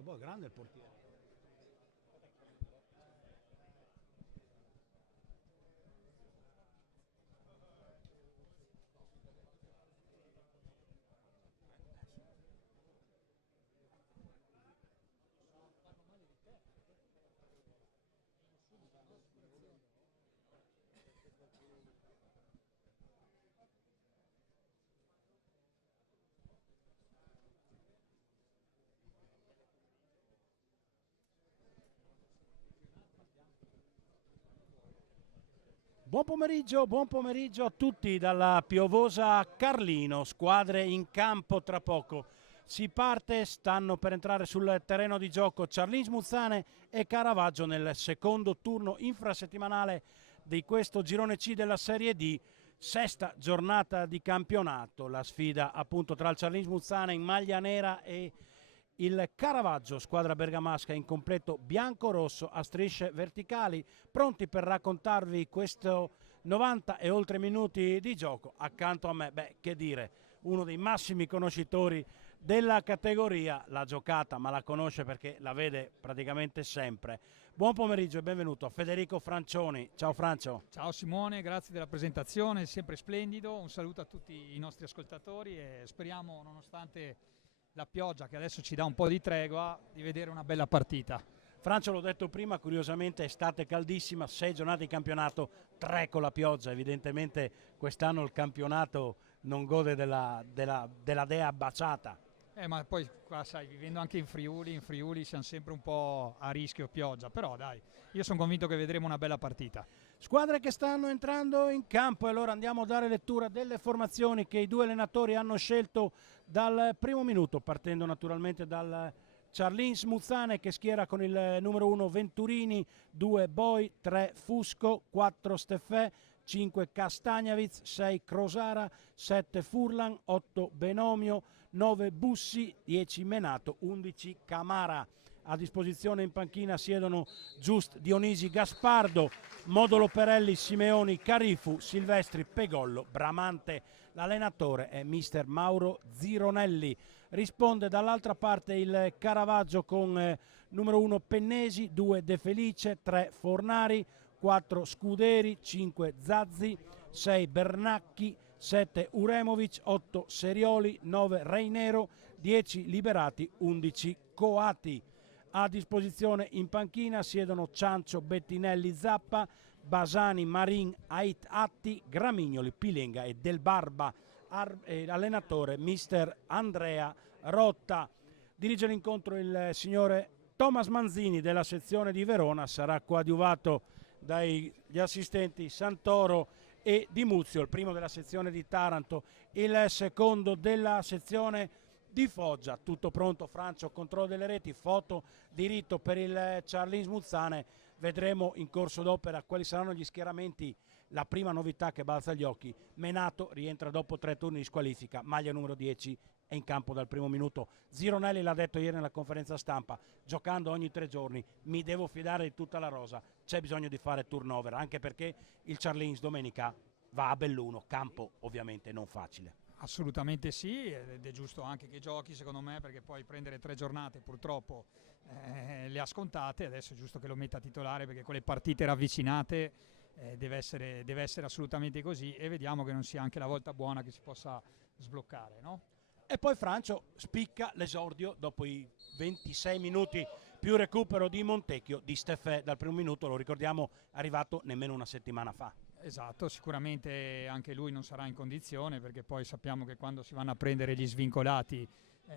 E poi grande il portiere. Buon pomeriggio a tutti dalla piovosa Carlino, squadre in campo tra poco. Si parte, stanno per entrare sul terreno di gioco Charlins Muzzane e Caravaggio nel secondo turno infrasettimanale di questo girone C della Serie D, sesta giornata di campionato, la sfida appunto tra il Charlins Muzzane in maglia nera e il Caravaggio, squadra bergamasca in completo bianco-rosso a strisce verticali, pronti per raccontarvi questo 90 e oltre minuti di gioco. Accanto a me, che dire, uno dei massimi conoscitori della categoria, l'ha giocata ma la conosce perché la vede praticamente sempre. Buon pomeriggio e benvenuto a Federico Francioni. Ciao Francio. Ciao Simone, grazie della presentazione, sempre splendido. Un saluto a tutti i nostri ascoltatori e speriamo, nonostante la pioggia che adesso ci dà un po' di tregua, di vedere una bella partita. Francio, l'ho detto prima, curiosamente estate caldissima, 6 giornate di campionato, 3 con la pioggia. Evidentemente quest'anno il campionato non gode della dea baciata. Ma poi qua sai, vivendo anche in Friuli siamo sempre un po' a rischio pioggia, però dai, io sono convinto che vedremo una bella partita. Squadre che stanno entrando in campo e allora andiamo a dare lettura delle formazioni che i due allenatori hanno scelto dal primo minuto, partendo naturalmente dal Charlins Muzzane che schiera con il numero 1 Venturini, 2 Boi, 3 Fusco, 4 Steffè, 5 Castagnaviz, 6 Crosara, 7 Furlan, 8 Benomio, 9 Bussi, 10 Menato, 11 Camara. A disposizione in panchina siedono Giust, Dionisi, Gaspardo, Modolo, Perelli, Simeoni, Carifu, Silvestri, Pegollo, Bramante. L'allenatore è mister Mauro Zironelli. Risponde dall'altra parte il Caravaggio con numero 1 Pennesi, 2 De Felice, 3 Fornari, 4 Scuderi, 5 Zazzi, 6 Bernacchi, 7 Uremovic, 8 Serioli, 9 Reinero, 10 Liberati, 11 Coati. A disposizione in panchina siedono Ciancio, Bettinelli, Zappa, Basani, Marin, Ait Atti, Gramignoli, Pilenga e Del Barba. Allenatore mister Andrea Rotta. Dirige l'incontro il signore Thomas Manzini della sezione di Verona, sarà coadiuvato dagli assistenti Santoro e Di Muzio, il primo della sezione di Taranto, il secondo della sezione di Foggia. Tutto pronto Francio, controllo delle reti, foto diritto per il Charlins Muzzane. Vedremo in corso d'opera quali saranno gli schieramenti. La prima novità che balza agli occhi: Menato rientra dopo 3 turni di squalifica, maglia numero 10, è in campo dal primo minuto. Zironelli l'ha detto ieri nella conferenza stampa: giocando ogni 3 giorni mi devo fidare di tutta la rosa, c'è bisogno di fare turnover, anche perché il Charlins domenica va a Belluno, campo ovviamente non facile. Assolutamente sì, ed è giusto anche che giochi secondo me, perché poi prendere 3 giornate purtroppo le ha scontate. Adesso è giusto che lo metta titolare, perché con le partite ravvicinate deve essere assolutamente così, e vediamo che non sia anche la volta buona che si possa sbloccare, no? E poi Francio spicca l'esordio dopo i 26 minuti più recupero di Montecchio di Steffè dal primo minuto, lo ricordiamo, arrivato nemmeno una settimana fa. Esatto, sicuramente anche lui non sarà in condizione, perché poi sappiamo che quando si vanno a prendere gli svincolati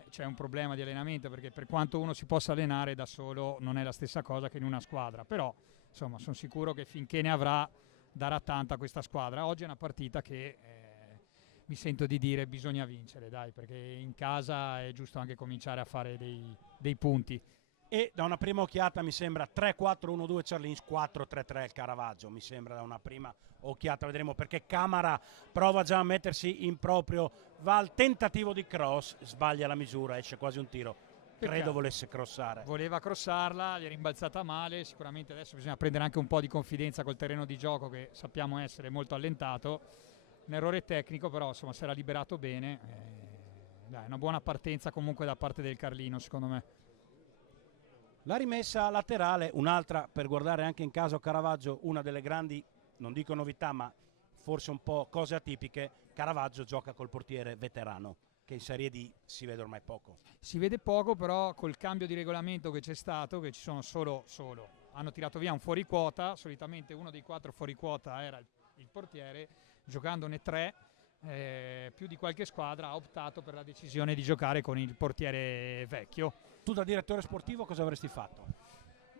c'è un problema di allenamento, perché per quanto uno si possa allenare da solo non è la stessa cosa che in una squadra, però insomma sono sicuro che finché ne avrà darà tanta a questa squadra. Oggi è una partita che mi sento di dire bisogna vincere, dai, perché in casa è giusto anche cominciare a fare dei punti. E da una prima occhiata mi sembra 3-4-1-2 Charlins, 4-3-3 il Caravaggio, mi sembra da una prima occhiata, vedremo, perché Camara prova già a mettersi in proprio, va al tentativo di cross, sbaglia la misura, esce quasi un tiro. Peccato. Credo volesse crossare. Voleva crossarla, gli è rimbalzata male, sicuramente adesso bisogna prendere anche un po' di confidenza col terreno di gioco, che sappiamo essere molto allentato. Un errore tecnico, però insomma si era liberato bene. Dai, una buona partenza comunque da parte del Carlino, secondo me. La rimessa laterale, un'altra per guardare anche in caso Caravaggio, una delle grandi, non dico novità, ma forse un po' cose atipiche. Caravaggio gioca col portiere veterano, che in Serie D si vede ormai poco. Si vede poco, però col cambio di regolamento che c'è stato, che ci sono solo hanno tirato via un fuori quota, solitamente uno dei 4 fuori quota era il portiere, giocandone 3, più di qualche squadra ha optato per la decisione di giocare con il portiere vecchio. Tu da direttore sportivo cosa avresti fatto?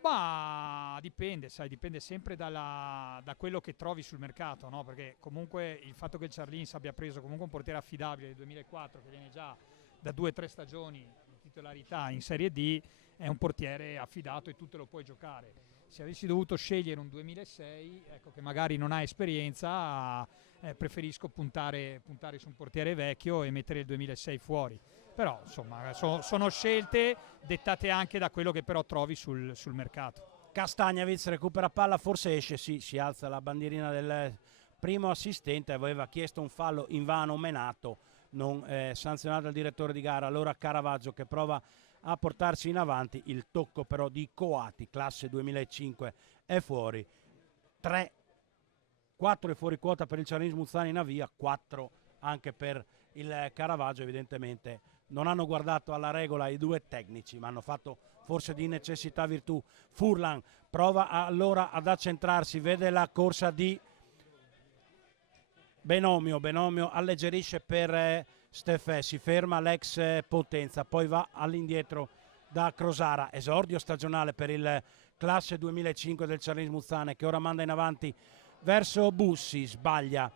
Ma dipende, sai, dipende sempre da quello che trovi sul mercato, no? Perché comunque il fatto che il Charlins abbia preso comunque un portiere affidabile del 2004 che viene già da 2 o 3 stagioni di titolarità in Serie D, è un portiere affidato e tu te lo puoi giocare. Se avessi dovuto scegliere un 2006, ecco, che magari non ha esperienza, preferisco puntare su un portiere vecchio e mettere il 2006 fuori. Però insomma sono scelte dettate anche da quello che però trovi sul mercato. Castagnevic recupera palla, forse esce, sì, si alza la bandierina del primo assistente, aveva chiesto un fallo invano menato, non sanzionato dal direttore di gara. Allora Caravaggio che prova a portarsi in avanti, il tocco però di Coati, classe 2005, è fuori. 4 è fuori quota per il Charlins Muzzani in avvia, 4 anche per il Caravaggio. Evidentemente non hanno guardato alla regola i due tecnici, ma hanno fatto forse di necessità virtù. Furlan prova allora ad accentrarsi, vede la corsa di Benomio alleggerisce per Steffè, si ferma l'ex Potenza, poi va all'indietro da Crosara. Esordio stagionale per il classe 2005 del Charlins Muzzane, che ora manda in avanti verso Bussi, sbaglia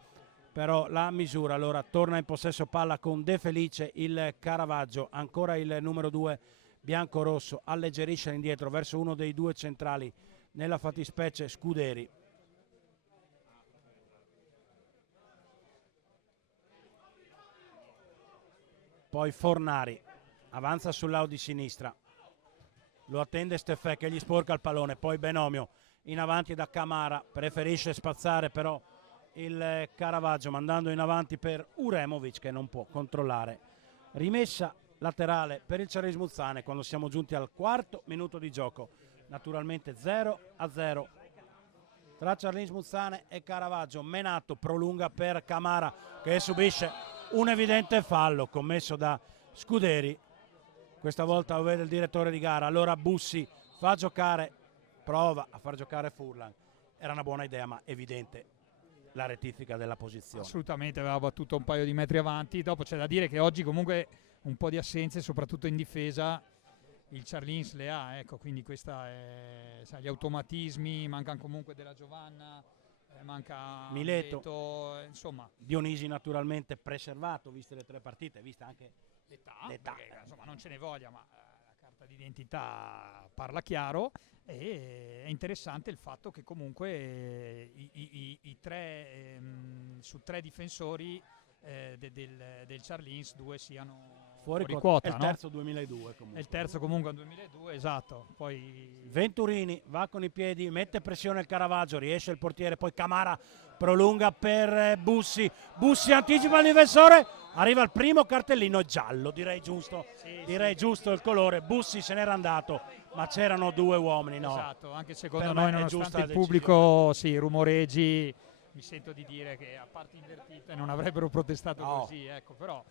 però la misura. Allora torna in possesso palla con De Felice il Caravaggio, ancora il numero 2 bianco-rosso, alleggerisce indietro verso uno dei due centrali, nella fattispecie Scuderi. Poi Fornari avanza sul lato di sinistra, lo attende Steffè che gli sporca il pallone, poi Benomio in avanti da Camara, preferisce spazzare però il Caravaggio mandando in avanti per Uremovic che non può controllare. Rimessa laterale per il Charlins Muzzane quando siamo giunti al 4° minuto di gioco, naturalmente 0-0 tra Charlins Muzzane e Caravaggio. Menato prolunga per Camara che subisce un evidente fallo commesso da Scuderi, questa volta lo vede il direttore di gara. Allora Bussi prova a far giocare Furlan, era una buona idea ma evidente la rettifica della posizione. Assolutamente, aveva battuto un paio di metri avanti. Dopo c'è da dire che oggi comunque un po' di assenze, soprattutto in difesa, il Charlins le ha, ecco, quindi questa è, sai, gli automatismi, mancano comunque della Giovanna, manca Mileto, insomma. Dionisi naturalmente preservato, viste le 3 partite, vista anche l'età. Perché, insomma, non ce ne voglia, ma la carta d'identità parla chiaro. E è interessante il fatto che comunque i 3 su 3 difensori del Charlins 2 siano fuori quota. È il terzo 2002 comunque. È il terzo comunque 2002, esatto. Poi Venturini va con i piedi, mette pressione il Caravaggio, riesce il portiere, poi Camara prolunga per Bussi, anticipa il difensore, arriva il primo cartellino giallo, direi giusto, giusto il colore. Bussi se n'era andato, ma c'erano 2 uomini, no? Esatto, anche secondo noi, nonostante il pubblico rumoreggi, mi sento di dire che a parti invertite non avrebbero protestato così, ecco, però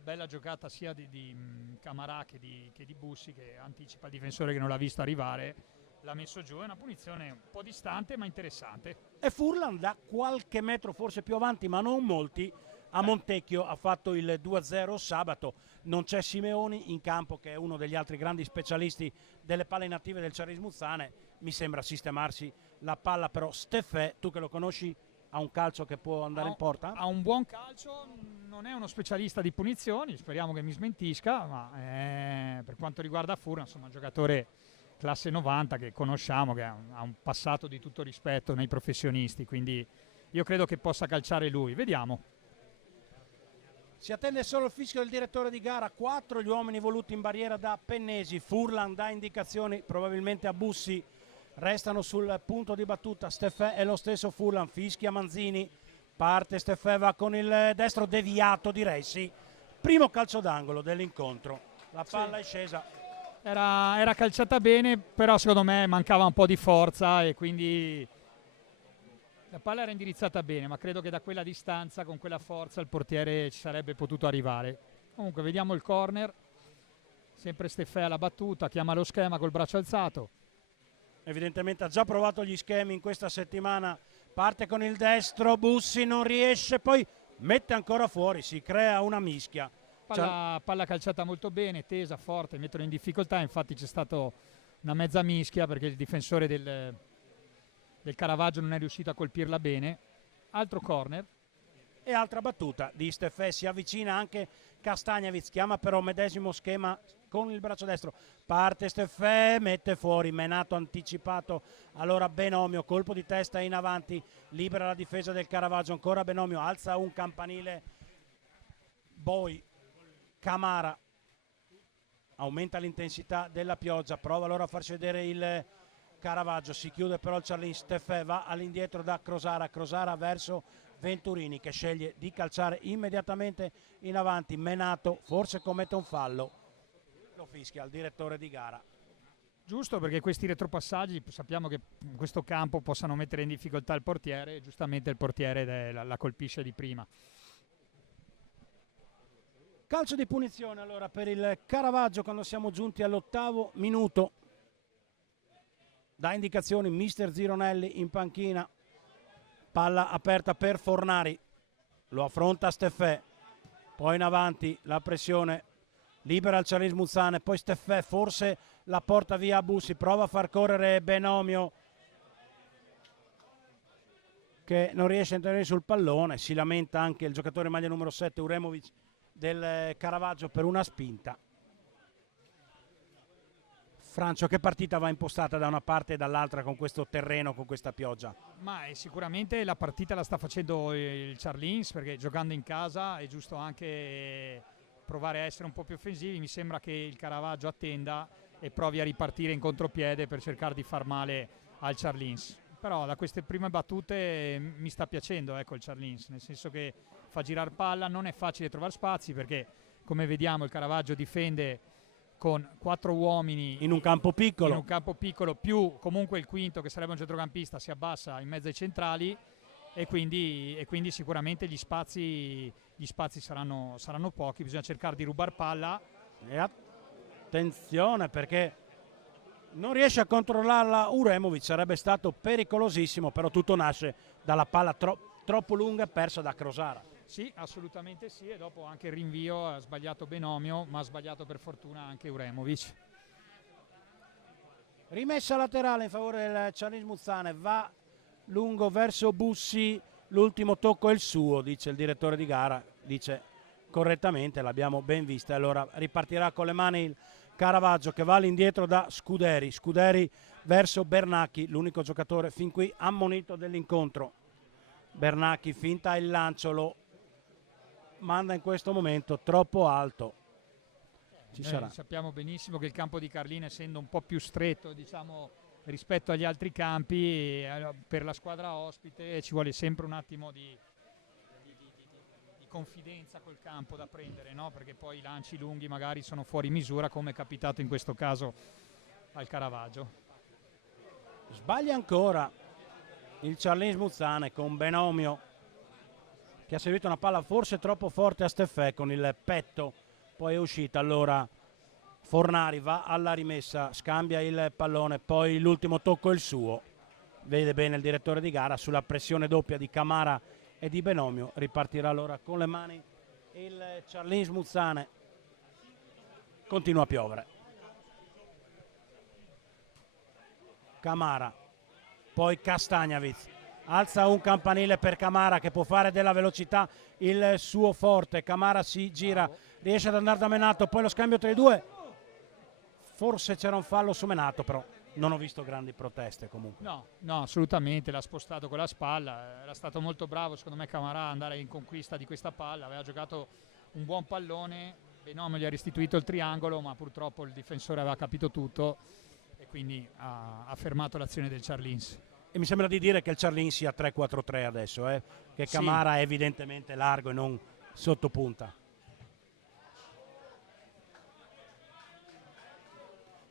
bella giocata sia di Camarà che di Bussi, che anticipa il difensore che non l'ha visto arrivare, l'ha messo giù. È una punizione un po' distante ma interessante. E Furlan da qualche metro forse più avanti, ma non molti, a Montecchio ha fatto il 2-0 sabato. Non c'è Simeoni in campo, che è uno degli altri grandi specialisti delle palle inattive del Charlins Muzzane, mi sembra sistemarsi la palla. Però Steffè, tu che lo conosci, ha un calcio che può andare in porta? Ha un buon calcio, non è uno specialista di punizioni, speriamo che mi smentisca, ma per quanto riguarda Furlan, insomma, un giocatore classe 90 che conosciamo, che ha un passato di tutto rispetto nei professionisti, quindi io credo che possa calciare lui, vediamo. Si attende solo il fischio del direttore di gara. 4 gli uomini voluti in barriera da Pennesi. Furlan dà indicazioni probabilmente a Bussi, restano sul punto di battuta Steffè e lo stesso Furlan. Fischia Manzini, parte Steffè, va con il destro deviato, direi sì. Primo calcio d'angolo dell'incontro, la palla è scesa Era calciata bene, però secondo me mancava un po' di forza e quindi la palla era indirizzata bene, ma credo che da quella distanza, con quella forza, il portiere ci sarebbe potuto arrivare. Comunque vediamo il corner, sempre Steffè alla battuta, chiama lo schema col braccio alzato. Evidentemente ha già provato gli schemi in questa settimana, parte con il destro, Bussi non riesce, poi mette ancora fuori, si crea una mischia. Palla calciata molto bene, tesa, forte, mettono in difficoltà, infatti c'è stata una mezza mischia perché il difensore del Caravaggio non è riuscito a colpirla bene. Altro corner. E altra battuta di Steffè, si avvicina anche Castagnevic, chiama però medesimo schema con il braccio destro, parte Steffè, mette fuori, menato anticipato, allora Benomio, colpo di testa in avanti, libera la difesa del Caravaggio, ancora Benomio, alza un campanile, poi Camara aumenta l'intensità della pioggia, prova allora a farsi vedere il Caravaggio, si chiude però il Ciarlins, Steffè va all'indietro da Crosara verso Venturini che sceglie di calciare immediatamente in avanti, menato, forse commette un fallo, lo fischia il direttore di gara. Giusto, perché questi retropassaggi sappiamo che in questo campo possano mettere in difficoltà il portiere e giustamente il portiere la colpisce di prima. Calcio di punizione allora per il Caravaggio quando siamo giunti all'8° minuto. Da indicazioni mister Zironelli in panchina. Palla aperta per Fornari. Lo affronta Steffè. Poi in avanti la pressione. Libera il Ciarlins Muzzane. Poi Steffè forse la porta via a Bussi. Prova a far correre Benomio che non riesce a intervenire sul pallone. Si lamenta anche il giocatore maglia numero 7 Uremovic del Caravaggio per una spinta. Francio, che partita va impostata da una parte e dall'altra con questo terreno, con questa pioggia? Ma sicuramente la partita la sta facendo il Ciarlins, perché giocando in casa è giusto anche provare a essere un po' più offensivi. Mi sembra che il Caravaggio attenda e provi a ripartire in contropiede per cercare di far male al Ciarlins. Però da queste prime battute mi sta piacendo, ecco, il Ciarlins, nel senso che fa girare palla, non è facile trovare spazi perché come vediamo il Caravaggio difende con 4 uomini in un campo piccolo, più comunque il quinto che sarebbe un centrocampista si abbassa in mezzo ai centrali e quindi sicuramente gli spazi saranno pochi, bisogna cercare di rubar palla. E attenzione perché non riesce a controllarla Uremovic, sarebbe stato pericolosissimo, però tutto nasce dalla palla troppo lunga persa da Crosara. Sì, assolutamente sì, e dopo anche il rinvio ha sbagliato Benomio, ma ha sbagliato per fortuna anche Uremovic. Rimessa laterale in favore del Ciarlins Muzzane, va lungo verso Bussi, l'ultimo tocco è il suo, dice il direttore di gara, dice correttamente, l'abbiamo ben vista, allora ripartirà con le mani il Caravaggio che va all'indietro da Scuderi verso Bernacchi, l'unico giocatore fin qui ammonito dell'incontro. Bernacchi finta il lancio, lo manda in questo momento troppo alto. Sappiamo benissimo che il campo di Carlino, essendo un po' più stretto, diciamo, rispetto agli altri campi, per la squadra ospite ci vuole sempre un attimo di confidenza col campo da prendere, no? Perché poi i lanci lunghi magari sono fuori misura, come è capitato in questo caso al Caravaggio. Sbaglia ancora il Ciarlins Muzzane con Benomio che ha servito una palla forse troppo forte a Steffè con il petto, poi è uscita, allora Fornari va alla rimessa, scambia il pallone, poi l'ultimo tocco è il suo, vede bene il direttore di gara sulla pressione doppia di Camara e di Benomio, ripartirà allora con le mani il Ciarlins Muzzane, continua a piovere. Camara, poi Castagnevic, alza un campanile per Camara che può fare della velocità il suo forte. Camara si gira, riesce ad andare da Menato, poi lo scambio tra i due. Forse c'era un fallo su Menato, però non ho visto grandi proteste comunque. No, assolutamente, l'ha spostato con la spalla, era stato molto bravo secondo me Camara ad andare in conquista di questa palla, aveva giocato un buon pallone, Benomio gli ha restituito il triangolo, ma purtroppo il difensore aveva capito tutto e quindi ha fermato l'azione del Ciarlins. E mi sembra di dire che il Ciarlins sia 3-4-3 adesso, che Camara sì, è evidentemente largo e non sottopunta.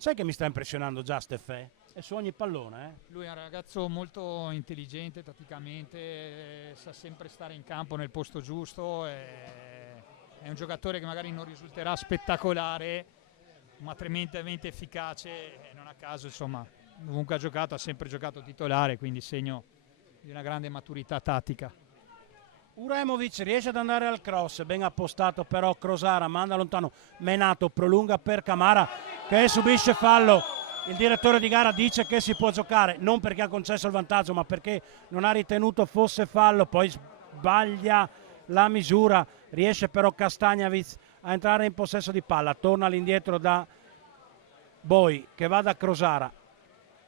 Sai che mi sta impressionando già Steffè? È su ogni pallone, Lui è un ragazzo molto intelligente tatticamente, sa sempre stare in campo nel posto giusto, è un giocatore che magari non risulterà spettacolare, ma tremendamente efficace, e non a caso insomma ovunque ha giocato ha sempre giocato titolare, quindi segno di una grande maturità tattica. Uremovic riesce ad andare al cross, ben appostato però Crosara, manda lontano Menato, prolunga per Camara che subisce fallo. Il direttore di gara dice che si può giocare, non perché ha concesso il vantaggio ma perché non ha ritenuto fosse fallo, poi sbaglia la misura, riesce però Castagnavic a entrare in possesso di palla, torna all'indietro da Boi che va da Crosara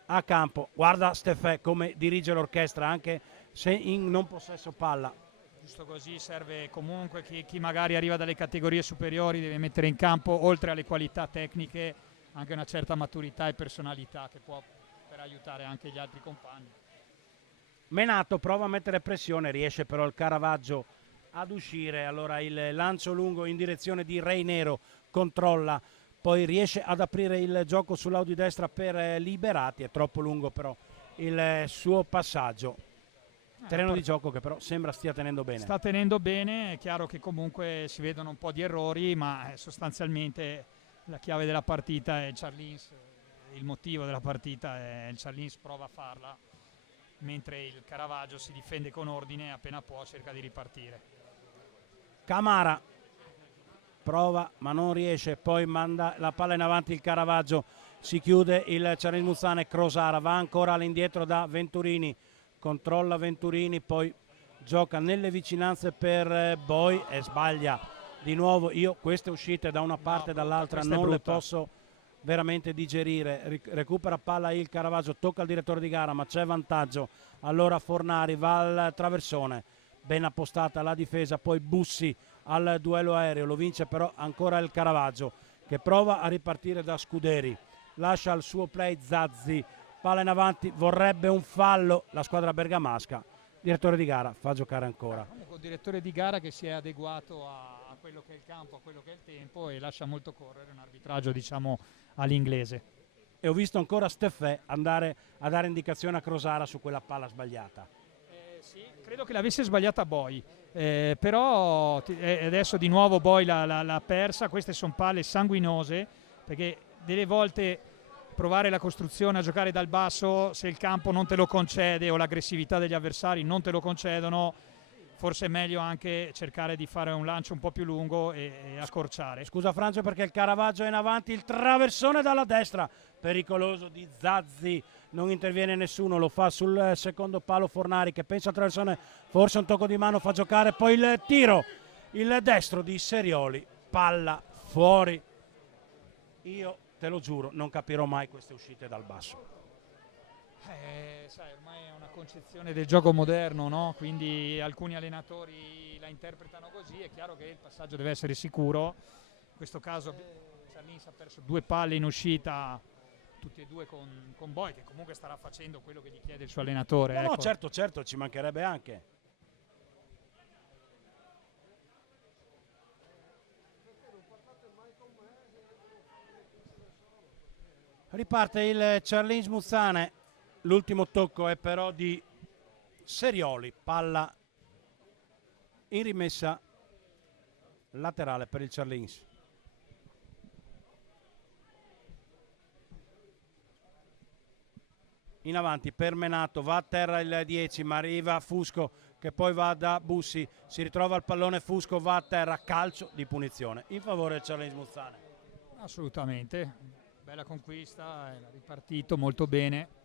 a campo, guarda Steffè come dirige l'orchestra anche se in non possesso palla. Giusto così, serve comunque chi magari arriva dalle categorie superiori, deve mettere in campo oltre alle qualità tecniche anche una certa maturità e personalità che può per aiutare anche gli altri compagni. Menato prova a mettere pressione, riesce però il Caravaggio ad uscire, allora il lancio lungo in direzione di Reinero, controlla, poi riesce ad aprire il gioco sull'Audi destra per Liberati, è troppo lungo però il suo passaggio. Terreno di gioco che però sembra stia tenendo bene. Sta tenendo bene, è chiaro che comunque si vedono un po' di errori, ma sostanzialmente la chiave della partita è Charlins, il motivo della partita è il Charlins prova a farla, mentre il Caravaggio si difende con ordine e appena può cerca di ripartire. Camara prova ma non riesce, poi manda la palla in avanti il Caravaggio, si chiude il Charlins Muzzane, Crosara va ancora all'indietro da Venturini, controlla Venturini, poi gioca nelle vicinanze per Boi e sbaglia di nuovo. Io queste uscite da una parte e dall'altra non le posso veramente digerire. Recupera palla il Caravaggio, tocca al direttore di gara ma c'è vantaggio, allora Fornari va al traversone, ben appostata la difesa, poi Bussi al duello aereo, lo vince però ancora il Caravaggio che prova a ripartire da Scuderi, lascia al suo play Zazzi, palla in avanti, vorrebbe un fallo la squadra bergamasca, direttore di gara fa giocare ancora. Un direttore di gara che si è adeguato a quello che è il campo, a quello che è il tempo e lascia molto correre, un arbitraggio diciamo all'inglese. E ho visto ancora Steffè andare a dare indicazione a Crosara su quella palla sbagliata. Sì, credo che l'avesse sbagliata Boi, però adesso di nuovo Boi l'ha persa, queste sono palle sanguinose perché delle volte provare la costruzione a giocare dal basso, se il campo non te lo concede o l'aggressività degli avversari non te lo concedono, forse è meglio anche cercare di fare un lancio un po' più lungo e accorciare. Scusa Francio perché il Caravaggio è in avanti, il traversone dalla destra, pericoloso di Zazzi, non interviene nessuno, lo fa sul secondo palo Fornari che pensa al traversone, forse un tocco di mano fa giocare, poi il tiro, il destro di Serioli, palla fuori. Io te lo giuro, non capirò mai queste uscite dal basso. Sai, ormai è una concezione del gioco moderno, no? Quindi alcuni allenatori la interpretano così, è chiaro che il passaggio deve essere sicuro, in questo caso Charlins ha perso 2 palle in uscita, tutti e due con Boi, che comunque starà facendo quello che gli chiede il suo allenatore. No, certo, ci mancherebbe anche. Riparte il Charlins Muzzane, l'ultimo tocco è però di Serioli, palla in rimessa laterale per il Charlins. In avanti per Menato, va a terra il 10 ma arriva Fusco che poi va da Bussi, si ritrova il pallone, Fusco va a terra, calcio di punizione in favore del Charlins Muzzane. Assolutamente, bella conquista, è ripartito molto bene.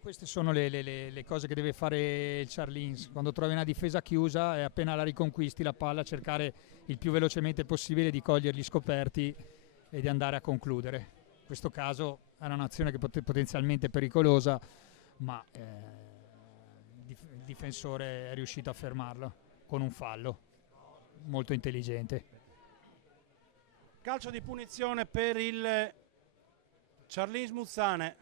Queste sono le cose che deve fare il Charlins, quando trovi una difesa chiusa e appena la riconquisti la palla cercare il più velocemente possibile di cogliere gli scoperti e di andare a concludere. In questo caso era un'azione che potenzialmente pericolosa, ma il difensore è riuscito a fermarlo con un fallo molto intelligente. Calcio di punizione per il Charlins Muzzane.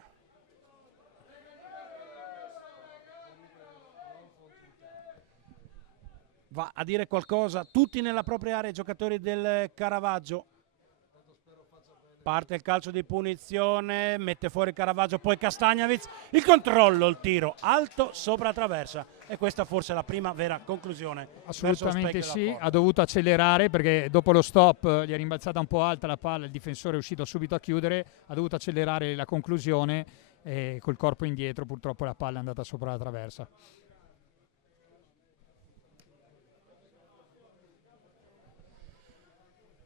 Va a dire qualcosa, tutti nella propria area, i giocatori del Caravaggio. parte il calcio di punizione, mette fuori Caravaggio, poi Castagnavic, il controllo, il tiro alto sopra la traversa, e questa forse è la prima vera conclusione. Assolutamente sì, ha dovuto accelerare perché dopo lo stop gli è rimbalzata un po' alta la palla, il difensore è uscito subito a chiudere, ha dovuto accelerare la conclusione e col corpo indietro purtroppo la palla è andata sopra la traversa.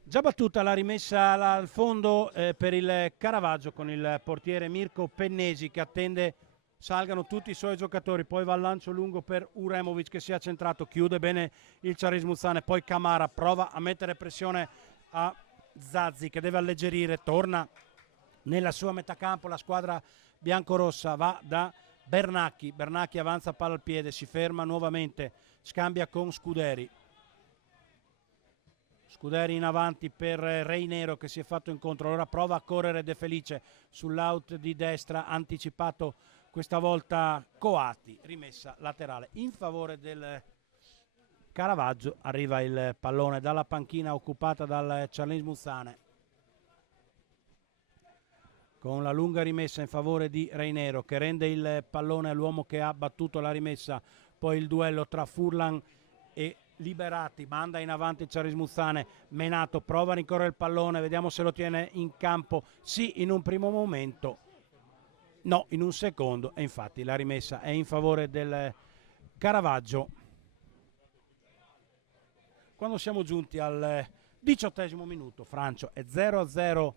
Già battuta la rimessa al fondo per il Caravaggio con il portiere Mirko Pennesi che attende salgano tutti i suoi giocatori, poi va al lancio lungo per Uremovic che si è centrato, chiude bene il Charles Muzzane, poi Camara prova a mettere pressione a Zazzi che deve alleggerire, torna nella sua metà campo la squadra biancorossa, va da Bernacchi, Bernacchi avanza palla al piede, si ferma nuovamente, scambia con Scuderi. Scuderi in avanti per Reinero che si è fatto incontro, ora prova a correre De Felice sull'out di destra, anticipato questa volta Coati, rimessa laterale in favore del Caravaggio, arriva il pallone dalla panchina occupata dal Charles Muzzane con la lunga rimessa in favore di Reinero che rende il pallone all'uomo che ha battuto la rimessa, poi il duello tra Furlan e Liberati, manda in avanti Charles Muzzane, Menato prova a rincorrere il pallone, vediamo se lo tiene in campo, sì in un primo momento, no in un secondo, e infatti la rimessa è in favore del Caravaggio. Quando siamo giunti al 18° minuto, Francio, è 0-0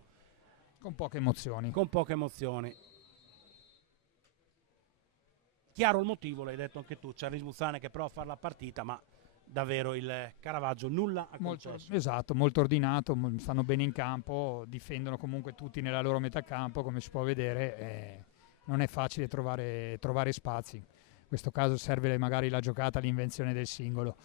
con poche emozioni. Con poche emozioni. Chiaro il motivo, l'hai detto anche tu, Charles Muzzane che prova a fare la partita, ma davvero il Caravaggio nulla ha concesso. Esatto, molto ordinato, stanno bene in campo, difendono comunque tutti nella loro metà campo, come si può vedere, non è facile trovare spazi. In questo caso serve magari la giocata, l'invenzione del singolo.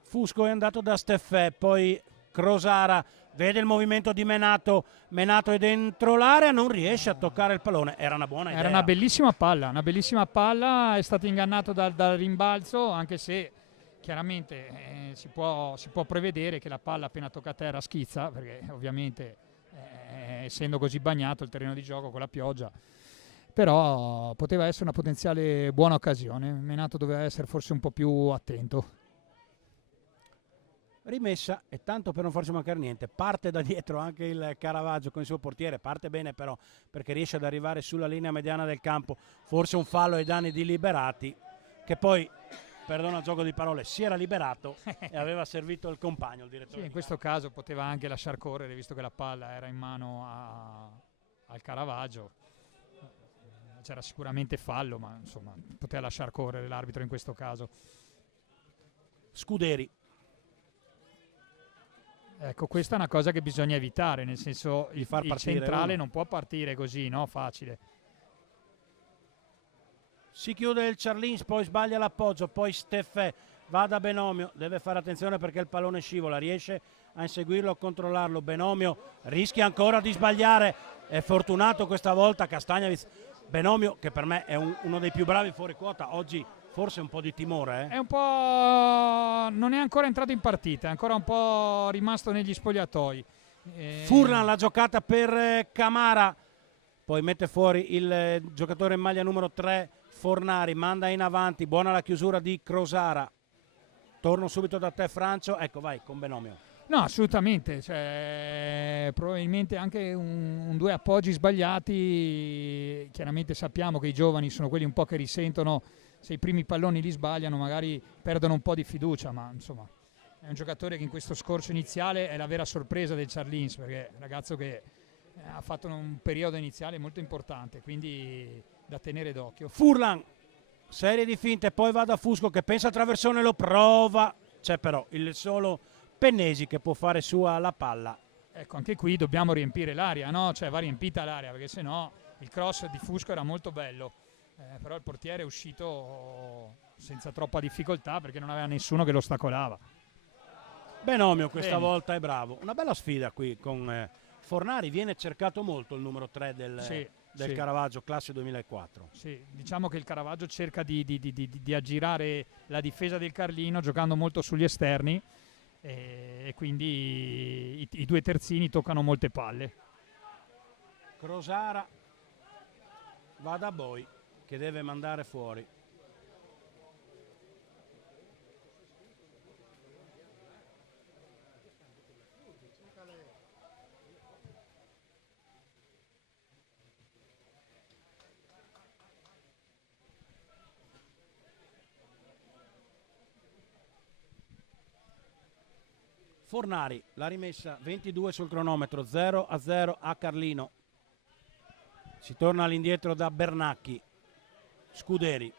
Fusco è andato da Steffè, poi Crosara vede il movimento di Menato, Menato è dentro l'area, non riesce a toccare il pallone, era una buona idea. Era una bellissima palla, è stato ingannato dal rimbalzo, anche se chiaramente si può prevedere che la palla appena tocca a terra schizza, perché ovviamente essendo così bagnato il terreno di gioco con la pioggia, però poteva essere una potenziale buona occasione, Menato doveva essere forse un po' più attento. Rimessa, e tanto per non farci mancare niente, parte da dietro anche il Caravaggio con il suo portiere, parte bene però perché riesce ad arrivare sulla linea mediana del campo, forse un fallo ai danni di Liberati che poi, perdona il gioco di parole, si era liberato e aveva servito il compagno, il direttore. Sì, in questo caso poteva anche lasciar correre visto che la palla era in mano al Caravaggio, c'era sicuramente fallo, ma insomma poteva lasciar correre l'arbitro in questo caso. Scuderi. Ecco, questa è una cosa che bisogna evitare, nel senso il centrale non può partire così, no? Facile. Si chiude il Charlins, poi sbaglia l'appoggio, poi Steffè va da Benomio, deve fare attenzione perché il pallone scivola, riesce a inseguirlo, a controllarlo, Benomio rischia ancora di sbagliare, è fortunato questa volta Castagnavic, Benomio che per me è uno dei più bravi fuori quota, oggi forse un po' di timore. È un po'... non è ancora entrato in partita, è ancora un po' rimasto negli spogliatoi. Furlan la giocata per Camara, poi mette fuori il giocatore in maglia numero 3 Fornari, manda in avanti, buona la chiusura di Crosara. Torno subito da te Francio, ecco vai con Benomio. No, assolutamente, cioè, probabilmente anche due appoggi sbagliati, chiaramente sappiamo che i giovani sono quelli un po' che risentono, se i primi palloni li sbagliano magari perdono un po' di fiducia, ma insomma è un giocatore che in questo scorcio iniziale è la vera sorpresa del Charlins, perché è un ragazzo che ha fatto un periodo iniziale molto importante, quindi da tenere d'occhio. Furlan, serie di finte, poi va da Fusco che pensa a traversone, lo prova, c'è però il solo Pennesi che può fare sua la palla. Ecco, anche qui dobbiamo riempire l'area, no? Cioè va riempita l'area, perché sennò il cross di Fusco era molto bello, però il portiere è uscito senza troppa difficoltà perché non aveva nessuno che lo ostacolava. Benomio questa volta è bravo, una bella sfida qui con Fornari, viene cercato molto il numero 3 del Caravaggio, classe 2004. Sì, diciamo che il Caravaggio cerca di aggirare la difesa del Carlino giocando molto sugli esterni, e quindi i due terzini toccano molte palle. Crosara va da Boi che deve mandare fuori. Fornari, la rimessa 22 sul cronometro, 0-0 a Carlino. Si torna all'indietro da Bernacchi, Scuderi,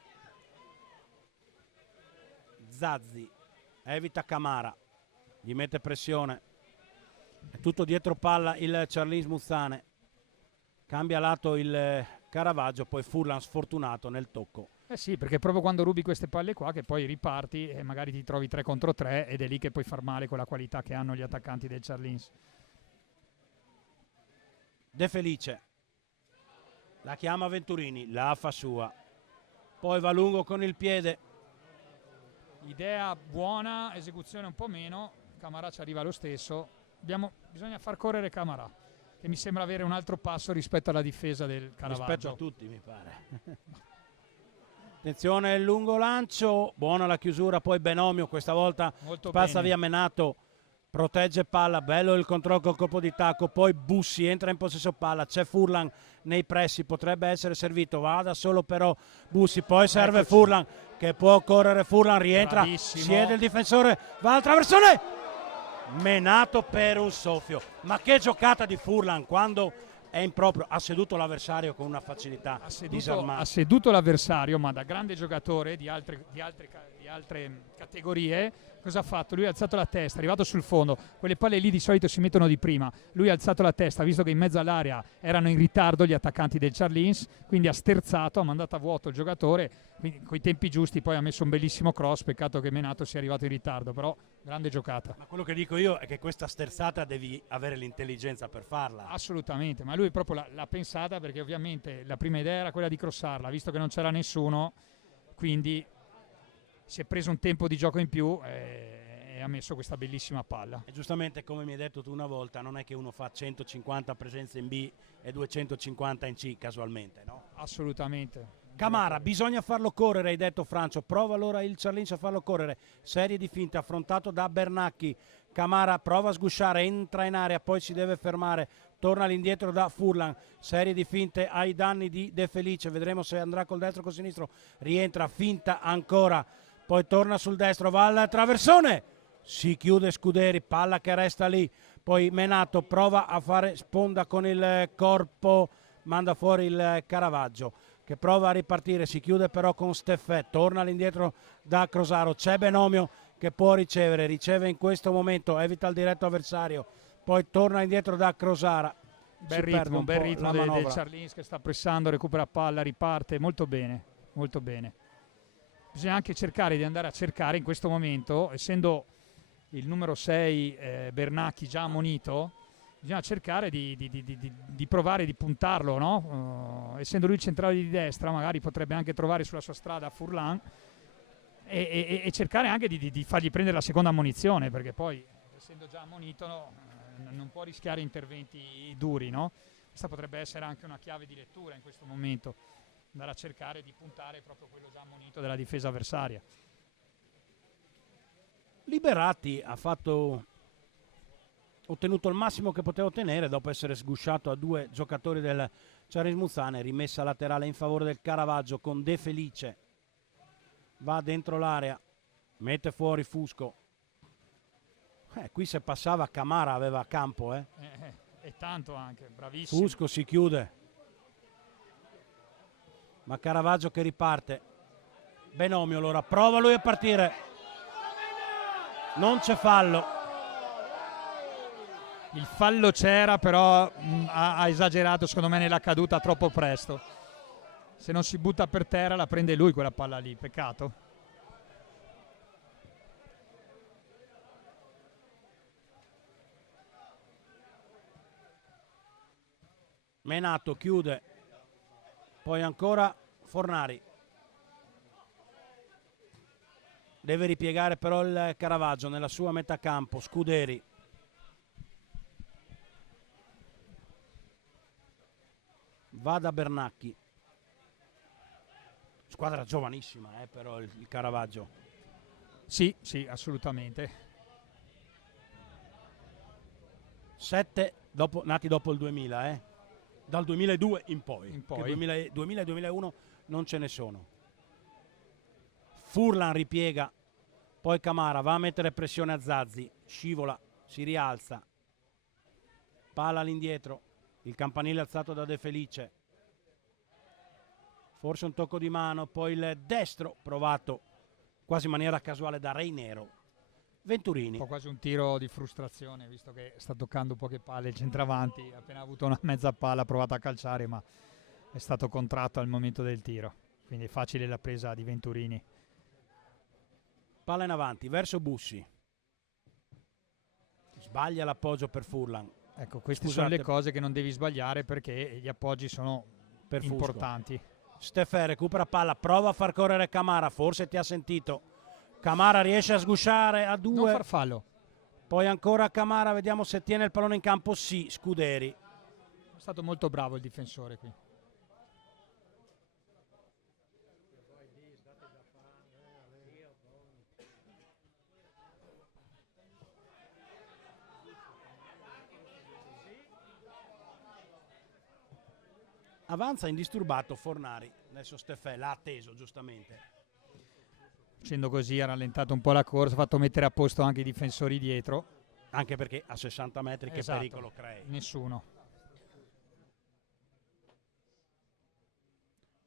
Zazzi, evita Camara, gli mette pressione, è tutto dietro palla il Charlins Muzzane, cambia lato il Caravaggio, poi Furlan sfortunato nel tocco. Eh sì, perché proprio quando rubi queste palle qua che poi riparti e magari ti trovi 3 contro 3 ed è lì che puoi far male con la qualità che hanno gli attaccanti del Charlins. De Felice, la chiama Venturini, la fa sua, poi va lungo con il piede. Idea buona, esecuzione un po' meno, Camara ci arriva lo stesso. Bisogna far correre Camara, che mi sembra avere un altro passo rispetto alla difesa del Caravaggio. Rispetto a tutti mi pare. Attenzione il lungo lancio, buona la chiusura, poi Benomio questa volta Molto passa bene. via Menato, protegge palla, bello il controllo col colpo di tacco, poi Bussi entra in possesso palla, c'è Furlan nei pressi, potrebbe essere servito, va da solo però Bussi, poi serve Eccoci. Furlan che può correre, Furlan rientra, Bravissimo. siede il difensore, va al traversone, Menato per un soffio, ma che giocata di Furlan quando è improprio, ha seduto l'avversario con una facilità Ha disarmante. seduto l'avversario, ma da grande giocatore di altre categorie, cosa ha fatto? Lui ha alzato la testa, è arrivato sul fondo, quelle palle lì di solito si mettono di prima, lui ha alzato la testa, visto che in mezzo all'area erano in ritardo gli attaccanti del Charlins, quindi ha sterzato, ha mandato a vuoto il giocatore, quindi coi tempi giusti poi ha messo un bellissimo cross, peccato che Menato sia arrivato in ritardo, però grande giocata. Ma quello che dico io è che questa sterzata devi avere l'intelligenza per farla. Assolutamente, ma lui proprio l'ha pensata perché ovviamente la prima idea era quella di crossarla, visto che non c'era nessuno, quindi si è preso un tempo di gioco in più e ha messo questa bellissima palla. E giustamente, come mi hai detto tu una volta, non è che uno fa 150 presenze in B e 250 in C casualmente, no? Assolutamente. Camara, bisogna farlo correre, hai detto Francio, prova allora il Charlins a farlo correre, serie di finte, affrontato da Bernacchi, Camara prova a sgusciare, entra in area, poi si deve fermare, torna all'indietro da Furlan, serie di finte ai danni di De Felice, vedremo se andrà col destro o col sinistro, rientra, finta ancora, poi torna sul destro, va al traversone, si chiude Scuderi, palla che resta lì, poi Menato prova a fare sponda con il corpo, manda fuori il Caravaggio che prova a ripartire, si chiude però con Steffè, torna all'indietro da Crosaro, c'è Benomio che può riceve in questo momento, evita il diretto avversario, poi torna indietro da Crosara. Bel ritmo del Charlins che sta pressando, recupera palla, riparte, molto bene, molto bene. Bisogna anche cercare di andare a cercare in questo momento, essendo il numero 6 Bernacchi già ammonito, bisogna cercare di provare di puntarlo, no? Essendo lui il centrale di destra, magari potrebbe anche trovare sulla sua strada Furlan e cercare anche di fargli prendere la seconda ammonizione, perché poi, essendo già ammonito, non può rischiare interventi duri, no? Questa potrebbe essere anche una chiave di lettura in questo momento, andare a cercare di puntare proprio quello già ammonito della difesa avversaria. Liberati ha ottenuto il massimo che poteva ottenere dopo essere sgusciato a due giocatori del Charlins Muzzane, rimessa laterale in favore del Caravaggio con De Felice, va dentro l'area, mette fuori Fusco, qui se passava Camara aveva campo, E tanto anche, bravissimo. Fusco si chiude, ma Caravaggio che riparte, Benomio allora prova lui a partire, non c'è fallo. Il fallo c'era, però ha esagerato secondo me nella caduta troppo presto. Se non si butta per terra la prende lui quella palla lì, peccato. Menato chiude, poi ancora Fornari. deve ripiegare però il Caravaggio nella sua metà campo. Scuderi, va da Bernacchi, squadra giovanissima però il Caravaggio. Sì, sì, assolutamente. 7 nati dopo il 2000, dal 2002 in poi. Che 2000 e 2001 non ce ne sono. Furlan ripiega, poi Camara va a mettere pressione a Zazzi, scivola, si rialza, palla all'indietro, il campanile alzato da De Felice, forse un tocco di mano, poi il destro provato quasi in maniera casuale da Reinero. Venturini. Un po' quasi un tiro di frustrazione, visto che sta toccando poche palle il centravanti, ha appena avuto una mezza palla, ha provato a calciare, ma è stato contratto al momento del tiro, quindi è facile la presa di Venturini. Palla in avanti, verso Bussi. Sbaglia l'appoggio per Furlan. Ecco, queste sono le cose che non devi sbagliare perché gli appoggi sono importanti. Steffè recupera palla, prova a far correre Camara, forse ti ha sentito. Camara riesce a sgusciare a 2. Non far fallo. Poi ancora Camara, vediamo se tiene il pallone in campo. Sì, Scuderi. È stato molto bravo il difensore qui. Avanza indisturbato Fornari. Adesso Steffè l'ha atteso giustamente. Facendo così ha rallentato un po' la corsa, ha fatto mettere a posto anche i difensori dietro. Anche perché a 60 metri che pericolo crei? Nessuno.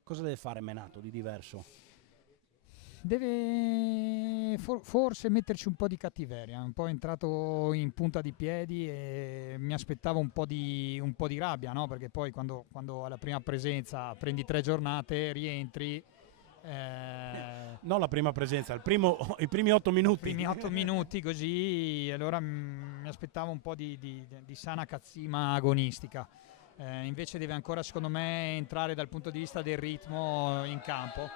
Cosa deve fare Menato di diverso? Deve forse metterci un po' di cattiveria, un po' entrato in punta di piedi e mi aspettavo un po' di rabbia, no? Perché poi quando alla prima presenza prendi 3 giornate, rientri. Non la prima presenza, i primi 8 minuti. I primi 8 minuti così, allora mi aspettavo un po' di sana cazzima agonistica. Invece deve ancora, secondo me, entrare dal punto di vista del ritmo in campo.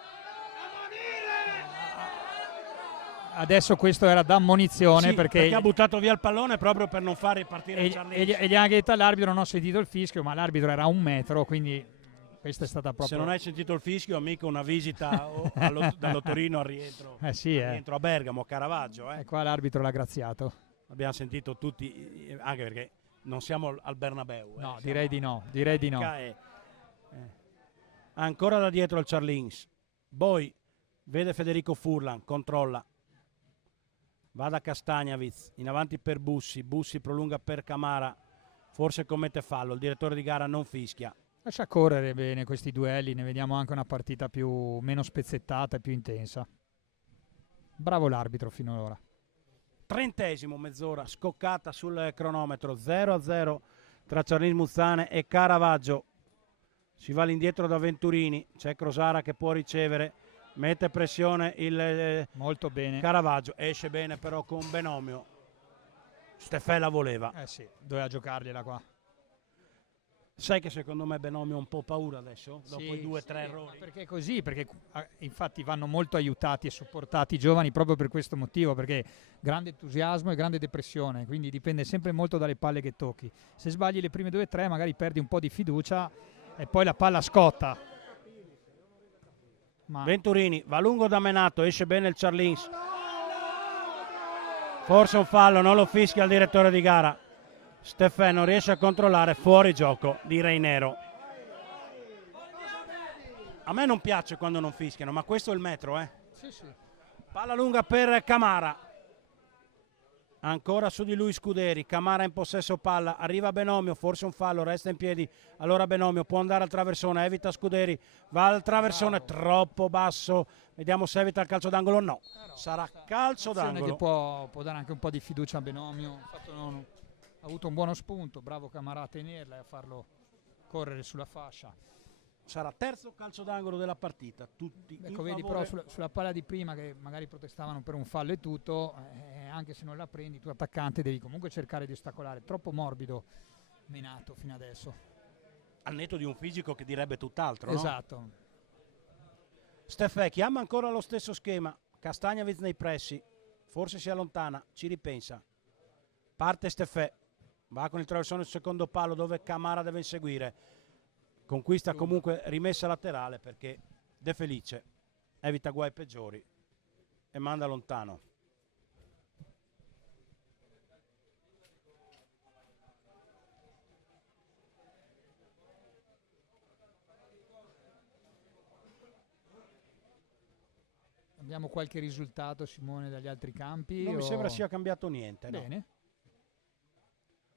Adesso questo era da ammonizione, sì, perché ha buttato via il pallone proprio per non fare partire il Charlie. E gli ha detto all'arbitro, non ho sentito il fischio, ma l'arbitro era a 1 metro, quindi questa è stata proprio... Se non hai sentito il fischio, amico, una visita dallo Torino al rientro, rientro a Bergamo, a Caravaggio. E qua l'arbitro l'ha graziato. Abbiamo sentito tutti, anche perché non siamo al Bernabeu. No, direi di no. Ancora da dietro il Charlins. Poi vede Federico Furlan, controlla. Va da Castagnaviz, in avanti per Bussi. Bussi prolunga per Camara, forse commette fallo. Il direttore di gara non fischia. Lascia correre bene questi duelli, ne vediamo anche una partita meno spezzettata e più intensa. Bravo l'arbitro finora. 30esimo, mezz'ora scoccata sul cronometro, 0-0 tra Charlins Muzzane e Caravaggio. Si va all'indietro da Venturini, c'è Crosara che può ricevere, mette pressione il molto bene. Caravaggio, esce bene però con Benomio. Steffè la voleva. Sì, doveva giocargliela qua. Sai che secondo me Benomio ha un po' paura adesso, dopo i 2-3 errori. Perché è così, perché infatti vanno molto aiutati e supportati i giovani proprio per questo motivo, perché grande entusiasmo e grande depressione, quindi dipende sempre molto dalle palle che tocchi. Se sbagli le prime 2-3 magari perdi un po' di fiducia e poi la palla scotta. Venturini va lungo da Menato, esce bene il Charlins. Forse un fallo, non lo fischia il direttore di gara. Steffè non riesce a controllare, fuori gioco di Reinero. A me non piace quando non fischiano, ma questo è il metro, Sì, sì. Palla lunga per Camara. Ancora su di lui Scuderi, Camara in possesso palla, arriva Benomio, forse un fallo, resta in piedi. Allora Benomio può andare al traversone, evita Scuderi, va al traversone, troppo basso. Vediamo se evita il calcio d'angolo, no. Sarà calcio d'angolo. Che può dare anche un po' di fiducia a Benomio. Ha avuto un buono spunto, bravo Camara a tenerla e a farlo correre sulla fascia. Sarà terzo calcio d'angolo della partita, tutti ecco, vedi però sulla palla di prima che magari protestavano per un fallo e tutto, anche se non la prendi tu attaccante devi comunque cercare di ostacolare. Troppo morbido Menato fino adesso. Al netto di un fisico che direbbe tutt'altro, esatto. No? Steffè chiama ancora lo stesso schema, Kastanovic nei pressi, forse si allontana, ci ripensa, parte Steffè, va con il traversone sul secondo palo dove Camara deve inseguire, conquista comunque rimessa laterale perché De Felice evita guai peggiori e manda lontano. Abbiamo qualche risultato, Simone, dagli altri campi? Non mi sembra sia cambiato niente. Bene. No.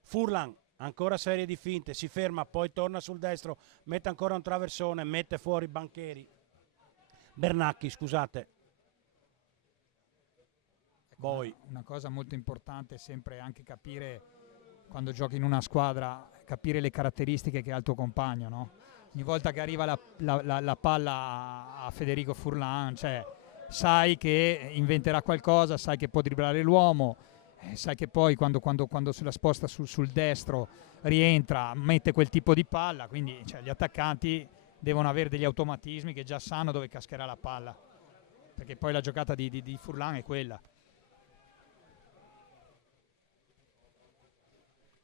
Furlan, ancora serie di finte, si ferma, poi torna sul destro, mette ancora un traversone, mette fuori Bancheri. Bernacchi, scusate. Poi una cosa molto importante è sempre anche capire, quando giochi in una squadra, capire le caratteristiche che ha il tuo compagno, no? Ogni volta che arriva la palla a Federico Furlan, cioè, sai che inventerà qualcosa, sai che può dribblare l'uomo, sai che poi quando se la sposta sul destro rientra, mette quel tipo di palla, quindi cioè, gli attaccanti devono avere degli automatismi che già sanno dove cascherà la palla, perché poi la giocata di Furlan è quella.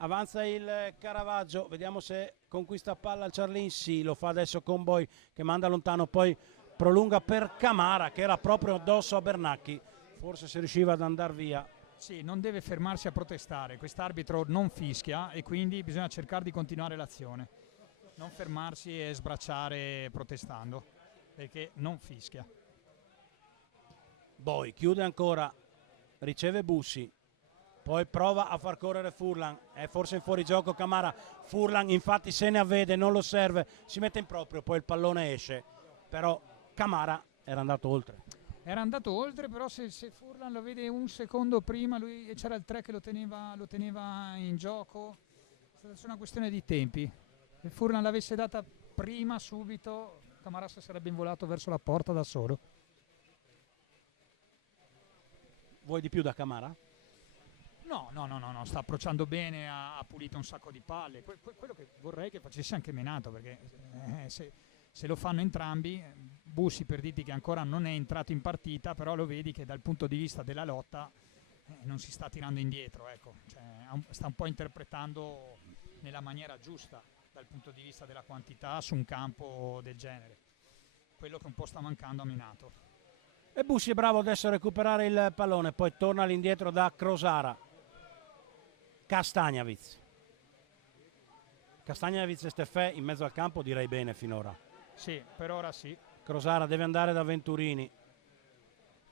Avanza il Caravaggio, vediamo se conquista palla al Charlin, sì, lo fa adesso con Boy che manda lontano, poi prolunga per Camara che era proprio addosso a Bernacchi, forse se riusciva ad andare via. Sì, non deve fermarsi a protestare, quest'arbitro non fischia e quindi bisogna cercare di continuare l'azione, non fermarsi e sbracciare protestando, perché non fischia. Boy chiude ancora, riceve Bussi, poi prova a far correre Furlan, è forse in fuorigioco Camara, Furlan infatti se ne avvede, non lo serve, si mette in proprio, poi il pallone esce, però Camara era andato oltre. Era andato oltre, però se Furlan lo vede un secondo prima, lui c'era il 3 che lo teneva in gioco, è stata una questione di tempi. Se Furlan l'avesse data prima, subito, Camara si sarebbe involato verso la porta da solo. Vuoi di più da Camara? No, sta approcciando bene, ha pulito un sacco di palle. Quello che vorrei che facesse anche Menato, perché se lo fanno entrambi, Bussi per dirti che ancora non è entrato in partita, però lo vedi che dal punto di vista della lotta non si sta tirando indietro, ecco. Cioè, sta un po' interpretando nella maniera giusta dal punto di vista della quantità su un campo del genere, quello che un po' sta mancando a Menato. E Bussi è bravo adesso a recuperare il pallone, poi torna all'indietro da Crosara. Kastanovic e Steffè in mezzo al campo, direi bene finora. Sì, per ora sì. Crosara deve andare da Venturini,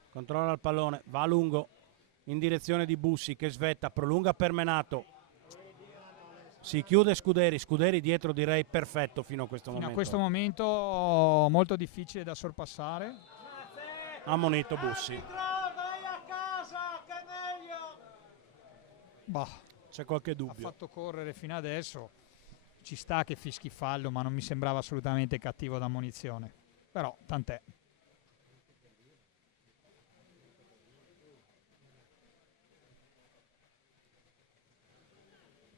controlla il pallone, va a lungo in direzione di Bussi che svetta, prolunga per Menato, si chiude Scuderi dietro, direi perfetto fino a questo momento. A questo momento molto difficile da sorpassare. Ammonito Bussi. Bah, c'è qualche dubbio. Ha fatto correre fino adesso, ci sta che fischi fallo, ma non mi sembrava assolutamente cattivo da ammonizione, però tant'è.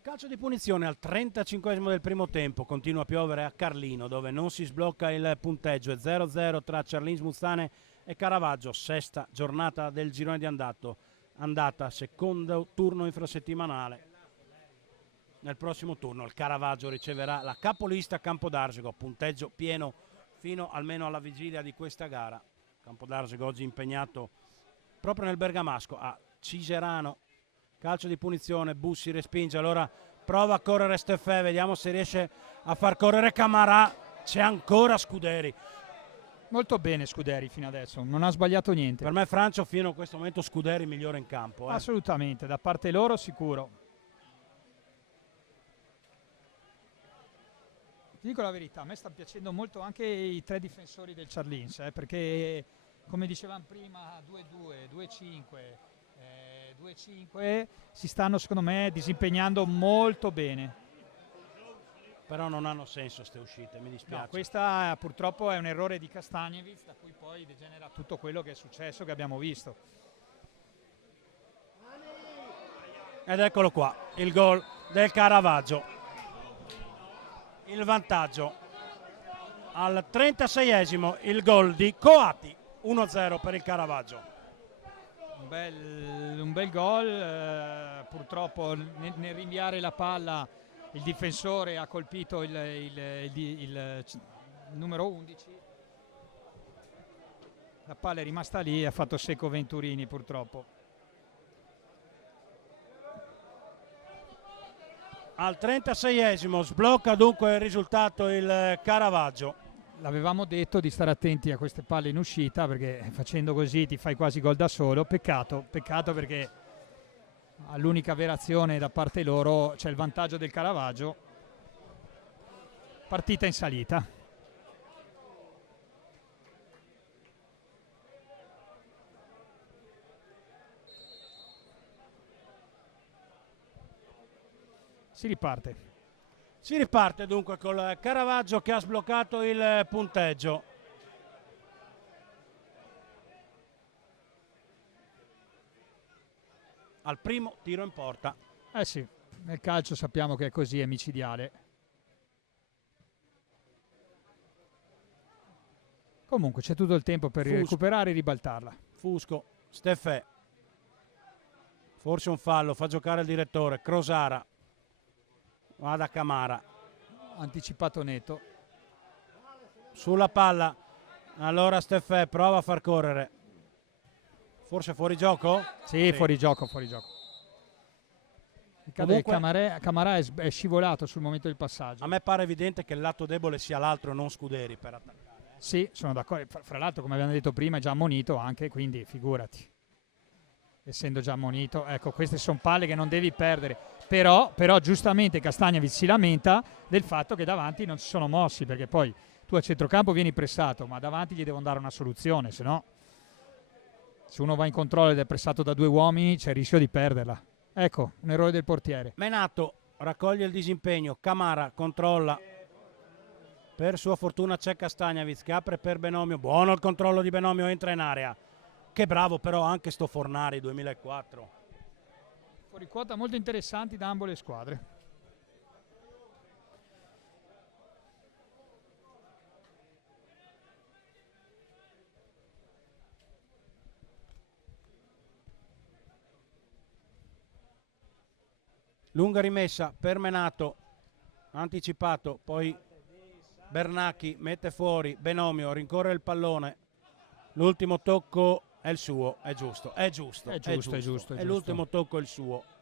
Calcio di punizione al 35esimo del primo tempo, continua a piovere a Carlino dove non si sblocca il punteggio, è 0-0 tra Charlin Smuzzane e Caravaggio, sesta giornata del girone di andata, secondo turno infrasettimanale. Nel prossimo turno il Caravaggio riceverà la capolista Campodarsego, punteggio pieno fino almeno alla vigilia di questa gara. Campodarsego oggi impegnato proprio nel bergamasco a Ciserano. Calcio di punizione, Bussi respinge, allora prova a correre Steffè, vediamo se riesce a far correre Camara, c'è ancora Scuderi. Molto bene Scuderi fino adesso, non ha sbagliato niente. Per me Francio fino a questo momento Scuderi migliore in campo. Assolutamente, da parte loro sicuro. Ti dico la verità, a me stanno piacendo molto anche i tre difensori del Charlins, perché come dicevamo prima 2-2, 2-5, 2-5 si stanno secondo me disimpegnando molto bene. Però non hanno senso queste uscite, mi dispiace. No, questa purtroppo è un errore di Kastanovic da cui poi degenera tutto quello che è successo, che abbiamo visto. Ed eccolo qua, il gol del Caravaggio. Il vantaggio al 36esimo, il gol di Coati, 1-0 per il Caravaggio. un bel gol, purtroppo nel rinviare la palla il difensore ha colpito il numero 11, la palla è rimasta lì e ha fatto secco Venturini purtroppo. Al 36esimo sblocca dunque il risultato il Caravaggio. L'avevamo detto di stare attenti a queste palle in uscita, perché facendo così ti fai quasi gol da solo. Peccato perché all'unica vera azione da parte loro c'è il vantaggio del Caravaggio. Partita in salita. Si riparte. Si riparte dunque col Caravaggio che ha sbloccato il punteggio. Al primo tiro in porta. Eh sì, nel calcio sappiamo che è così, è micidiale. Comunque c'è tutto il tempo per recuperare e ribaltarla. Fusco, Steffè. Forse un fallo, fa giocare il direttore. Crosara. Va da Camara. Anticipato netto. Sulla palla. Allora Steffè prova a far correre. Forse fuori gioco? Sì, fuori gioco. Il comunque, Camara è scivolato sul momento del passaggio. A me pare evidente che il lato debole sia l'altro, non Scuderi, per attaccare. Sì, sono d'accordo. Fra l'altro, come abbiamo detto prima, è già ammonito anche, quindi figurati. Essendo già ammonito, ecco, queste sono palle che non devi perdere. Però giustamente Castagnevic si lamenta del fatto che davanti non si sono mossi, perché poi tu a centrocampo vieni pressato, ma davanti gli devono dare una soluzione, se no se uno va in controllo ed è pressato da due uomini c'è il rischio di perderla. Ecco, un errore del portiere. Menato raccoglie il disimpegno, Camara controlla, per sua fortuna c'è Castagnevic che apre per Benomio, buono il controllo di Benomio, entra in area. Che bravo però anche sto Fornari 2004. Fuori quota molto interessanti da ambo le squadre. Lunga rimessa per Menato, anticipato, poi Bernacchi mette fuori, Benomio rincorre il pallone, l'ultimo tocco è il suo, è giusto. È l'ultimo tocco il suo.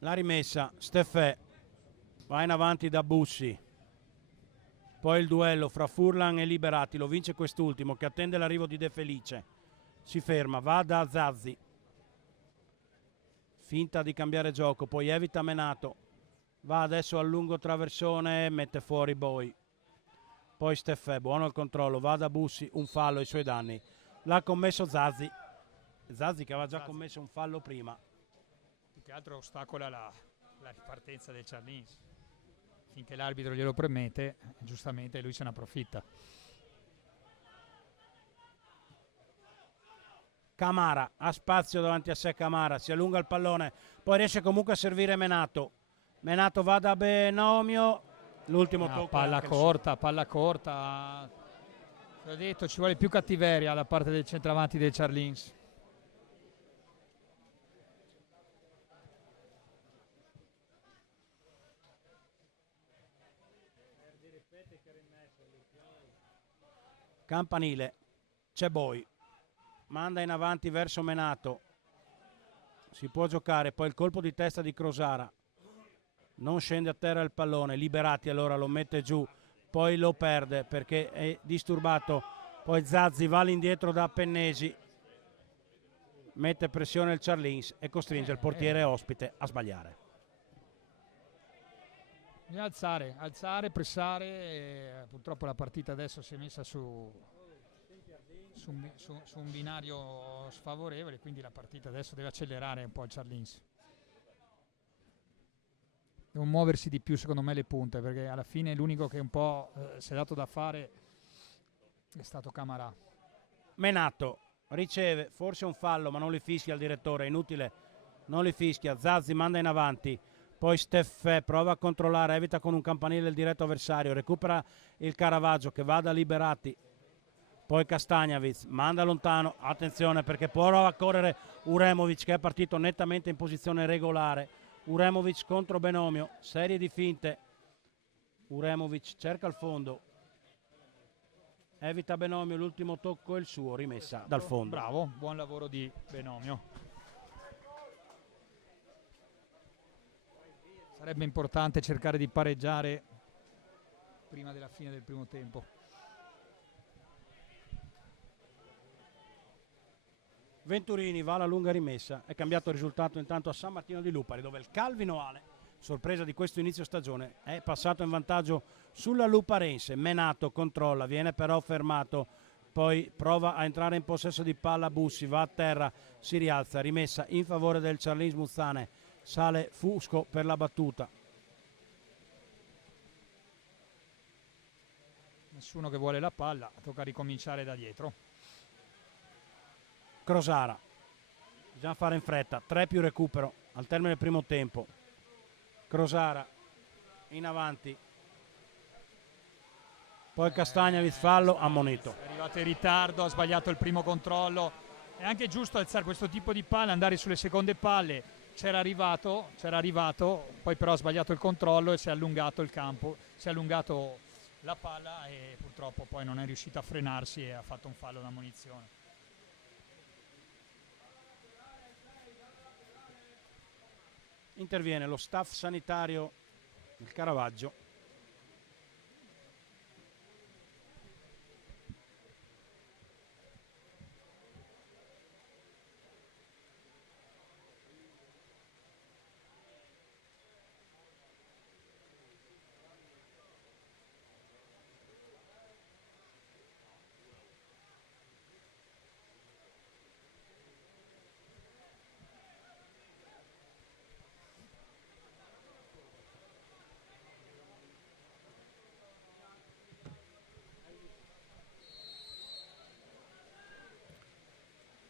La rimessa, Steffè va in avanti da Bussi, poi il duello fra Furlan e Liberati, lo vince quest'ultimo che attende l'arrivo di De Felice, si ferma, va da Zazzi, finta di cambiare gioco, poi evita Menato, va adesso al lungo traversone, mette fuori Boi, poi Steffè, buono il controllo, va da Bussi, un fallo ai suoi danni, l'ha commesso Zazzi che aveva già commesso un fallo prima. Che altro ostacola la ripartenza del Charlins. Finché l'arbitro glielo permette, giustamente lui se ne approfitta. Camara ha spazio davanti a sé, Camara si allunga il pallone, poi riesce comunque a servire Menato. Menato va da Benomio, l'ultimo tocco. Palla corta. L'ho detto, ci vuole più cattiveria da parte del centravanti del Charlins. Campanile, c'è Boi, manda in avanti verso Menato, si può giocare, poi il colpo di testa di Crosara, non scende a terra il pallone, Liberati allora lo mette giù, poi lo perde perché è disturbato, poi Zazzi va all'indietro da Pennesi, mette pressione il Charlins e costringe il portiere ospite a sbagliare. Bisogna alzare, pressare. Purtroppo la partita adesso si è messa su un binario sfavorevole, quindi la partita adesso deve accelerare un po' il Charlins. Devono muoversi di più secondo me le punte, perché alla fine l'unico che un po' si è dato da fare è stato Camara. Menato riceve, forse un fallo ma non li fischia il direttore, è inutile, non li fischia. Zazzi manda in avanti, poi Steffè prova a controllare, evita con un campanile il diretto avversario, recupera il Caravaggio che va da Liberati, poi Castagnavic manda lontano, attenzione perché prova a correre Uremovic che è partito nettamente in posizione regolare. Uremovic contro Benomio, serie di finte, Uremovic cerca il fondo, evita Benomio, l'ultimo tocco è il suo, rimessa dal fondo. Bravo, buon lavoro di Benomio. Sarebbe importante cercare di pareggiare prima della fine del primo tempo. Venturini va alla lunga rimessa, è cambiato il risultato intanto a San Martino di Lupari dove il Calvino Ale, sorpresa di questo inizio stagione, è passato in vantaggio sulla Luparense. Menato controlla, viene però fermato, poi prova a entrare in possesso di palla Bussi, va a terra, si rialza, rimessa in favore del Charlins Muzzane, sale Fusco per la battuta. Nessuno che vuole la palla, tocca ricominciare da dietro. Crosara, bisogna fare in fretta, 3 più recupero al termine del primo tempo. Crosara in avanti, poi Castagnavic fallo, ammonito. È arrivato in ritardo, ha sbagliato il primo controllo, è anche giusto alzare questo tipo di palle, andare sulle seconde palle, c'era arrivato, poi però ha sbagliato il controllo e si è allungato il campo, si è allungato la palla e purtroppo poi non è riuscito a frenarsi e ha fatto un fallo da ammonizione. Interviene lo staff sanitario del Caravaggio.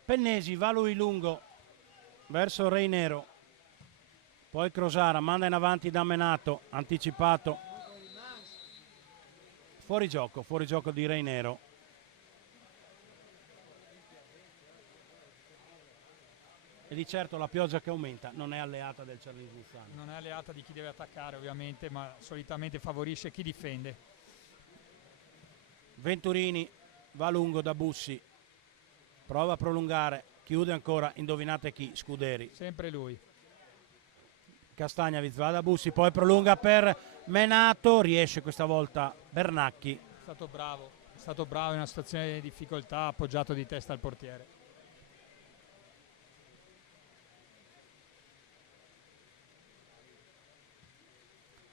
Pennesi va lui lungo verso Reinero, poi Crosara manda in avanti da Menato, anticipato, fuori gioco di Reinero. E di certo la pioggia che aumenta non è alleata del Charlins Muzzane. Non è alleata di chi deve attaccare ovviamente, ma solitamente favorisce chi difende. Venturini va lungo da Bussi, prova a prolungare, chiude ancora, indovinate chi? Scuderi. Sempre lui. Castagnavic va da Bussi, poi prolunga per Menato, riesce questa volta Bernacchi. È stato bravo in una situazione di difficoltà, appoggiato di testa al portiere.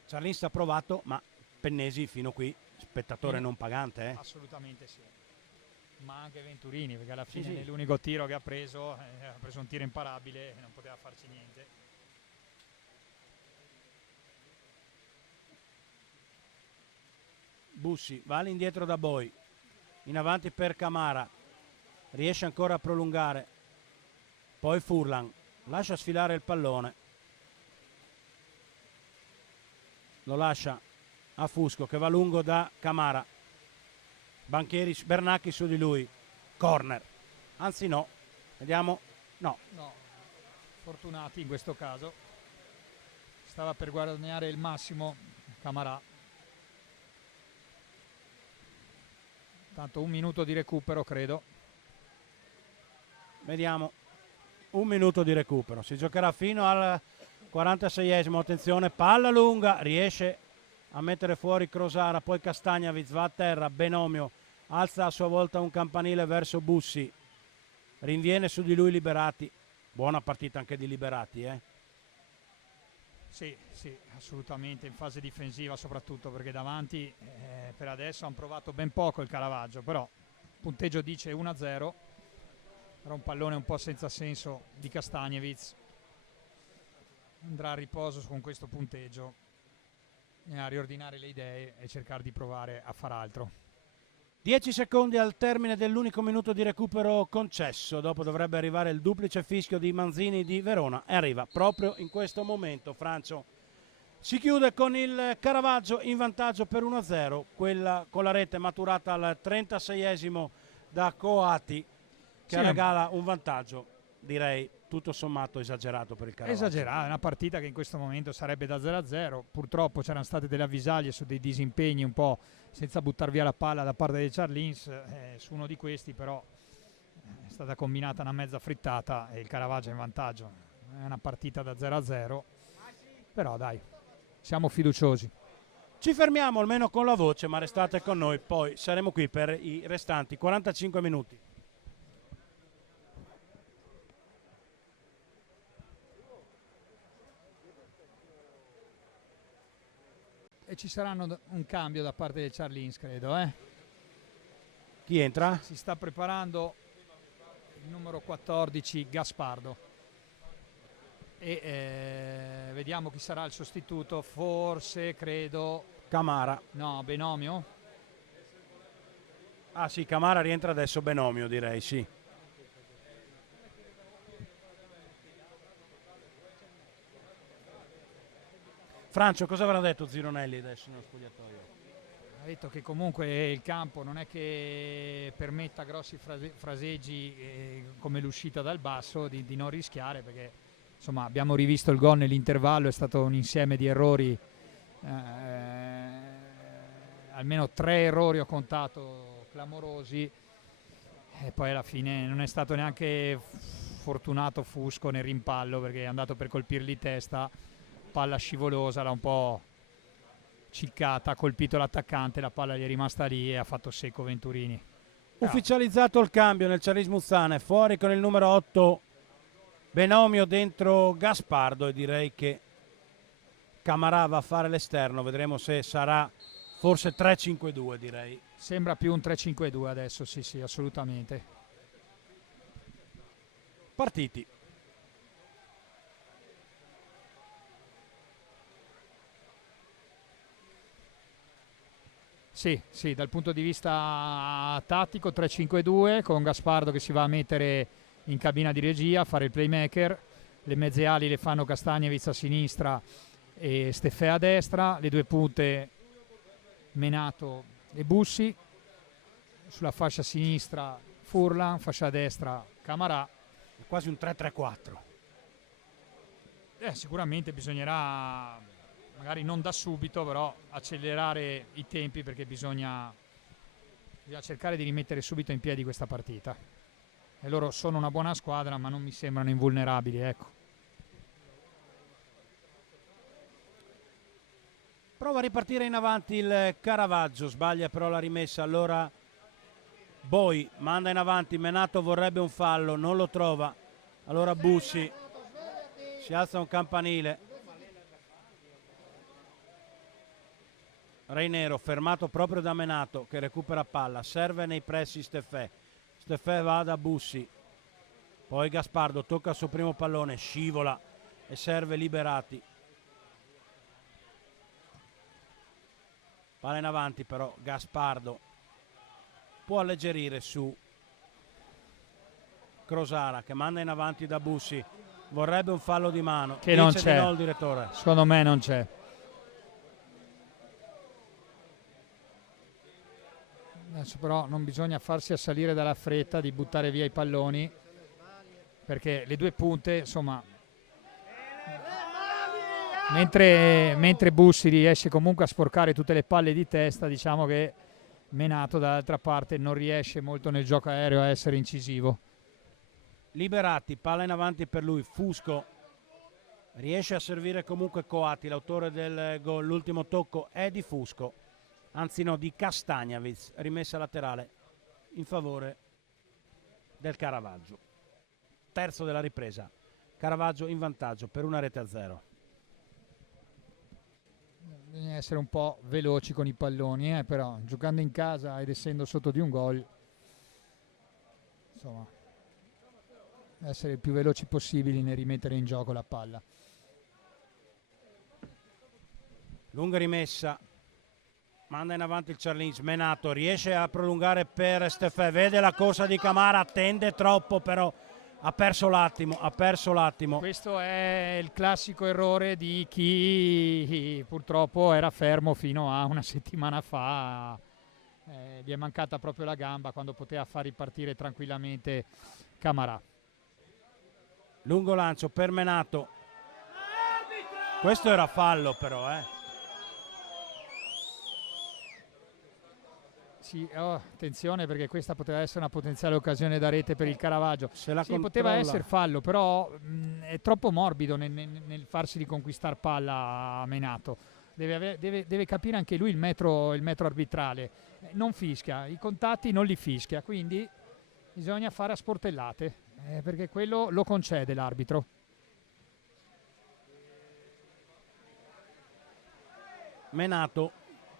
Charlins ha provato, ma Pennesi fino qui, spettatore non pagante. Assolutamente sì. Ma anche Venturini, perché alla fine sì. nell'unico tiro che ha preso un tiro imparabile e non poteva farci niente. Bussi va all'indietro da Boi, in avanti per Camara, riesce ancora a prolungare, poi Furlan lascia sfilare il pallone, lo lascia a Fusco che va lungo da Camara, Banchieri, Bernacchi su di lui, corner, anzi no, vediamo, no, fortunati in questo caso, stava per guadagnare il massimo Camara. Tanto un minuto di recupero credo. Vediamo, un minuto di recupero, si giocherà fino al 46esimo, attenzione, palla lunga, riesce a mettere fuori Crosara, poi Castagnavic va a terra, Benomio alza a sua volta un campanile verso Bussi, rinviene su di lui Liberati, buona partita anche di Liberati, Sì, assolutamente, in fase difensiva soprattutto, perché davanti per adesso hanno provato ben poco il Caravaggio, però il punteggio dice 1-0, era un pallone un po' senza senso di Castagnevic, andrà a riposo con questo punteggio a riordinare le idee e cercare di provare a far altro. 10 secondi al termine dell'unico minuto di recupero concesso, dopo dovrebbe arrivare il duplice fischio di Manzini di Verona e arriva proprio in questo momento. Francio si chiude con il Caravaggio in vantaggio per 1-0, quella con la rete maturata al 36esimo da Coati, che regala un vantaggio, direi tutto sommato esagerato per il Caravaggio. Esagerato, è una partita che in questo momento sarebbe da 0-0, purtroppo c'erano state delle avvisaglie su dei disimpegni un po' senza buttar via la palla da parte dei Charlins, su uno di questi però è stata combinata una mezza frittata e il Caravaggio è in vantaggio. È una partita da 0-0, però dai, siamo fiduciosi. Ci fermiamo almeno con la voce, ma restate con noi, poi saremo qui per i restanti 45 minuti. E ci saranno un cambio da parte dei Charlins, credo. Chi entra? Si sta preparando il numero 14, Gaspardo. E vediamo chi sarà il sostituto. Forse, credo... Camara. No, Benomio. Ah sì, Camara rientra adesso, Benomio direi, sì. Francio, cosa avrà detto Zironelli adesso nello spogliatoio? Ha detto che comunque il campo non è che permetta grossi fraseggi come l'uscita dal basso, di non rischiare, perché insomma abbiamo rivisto il gol nell'intervallo, è stato un insieme di errori, almeno 3 errori ho contato clamorosi, e poi alla fine non è stato neanche fortunato Fusco nel rimpallo, perché è andato per colpirgli testa, palla scivolosa, l'ha un po' ciccata, ha colpito l'attaccante, la palla gli è rimasta lì e ha fatto secco Venturini. Ufficializzato il cambio nel Charlins Muzzane, fuori con il numero 8 Benomio, dentro Gaspardo, e direi che Camarà va a fare l'esterno, vedremo se sarà forse 3-5-2 direi. Sembra più un 3-5-2 adesso, sì, assolutamente. Partiti. Sì, dal punto di vista tattico 3-5-2 con Gaspardo che si va a mettere in cabina di regia a fare il playmaker, le mezze ali le fanno Castagnevic a sinistra e Steffè a destra, le due punte Menato e Bussi, sulla fascia sinistra Furlan, fascia destra Camarà. È quasi un 3-3-4. Sicuramente bisognerà, magari non da subito, però accelerare i tempi, perché bisogna cercare di rimettere subito in piedi questa partita. E loro sono una buona squadra, ma non mi sembrano invulnerabili, ecco. Prova a ripartire in avanti il Caravaggio, sbaglia però la rimessa, allora Boi manda in avanti, Menato vorrebbe un fallo, non lo trova, allora Bussi, si alza un campanile. Reinero fermato proprio da Menato che recupera palla, serve nei pressi Steffè va da Bussi, poi Gaspardo tocca il suo primo pallone, scivola e serve Liberati. Palla in avanti però Gaspardo può alleggerire su Crosara che manda in avanti da Bussi, vorrebbe un fallo di mano che non c'è, no, il direttore. Secondo me non c'è. Adesso però non bisogna farsi assalire dalla fretta di buttare via i palloni, perché le due punte, insomma, mentre Bussi riesce comunque a sporcare tutte le palle di testa, diciamo che Menato dall'altra parte non riesce molto nel gioco aereo a essere incisivo. Liberati, palla in avanti per lui, Fusco riesce a servire comunque Coati, l'autore del gol, l'ultimo tocco è di Fusco, anzi no, di Castagnevic, rimessa laterale in favore del Caravaggio. Terzo della ripresa, Caravaggio in vantaggio per 1-0. Bisogna essere un po' veloci con i palloni, però giocando in casa ed essendo sotto di un gol, insomma, essere il più veloci possibili nel rimettere in gioco la palla. Lunga rimessa, Manda in avanti il Charlins, Menato riesce a prolungare per Stefè, vede la corsa di Camara, attende troppo però ha perso l'attimo. Questo è il classico errore di chi purtroppo era fermo fino a una settimana fa, gli è mancata proprio la gamba quando poteva far ripartire tranquillamente Camara. Lungo lancio per Menato, questo era fallo però, Sì, attenzione perché questa poteva essere una potenziale occasione da rete per il Caravaggio. Se la sì, poteva essere fallo, però è troppo morbido nel farsi riconquistare palla a Menato. Deve capire anche lui il metro arbitrale. Non fischia, i contatti non li fischia, quindi bisogna fare a sportellate, perché quello lo concede l'arbitro. Menato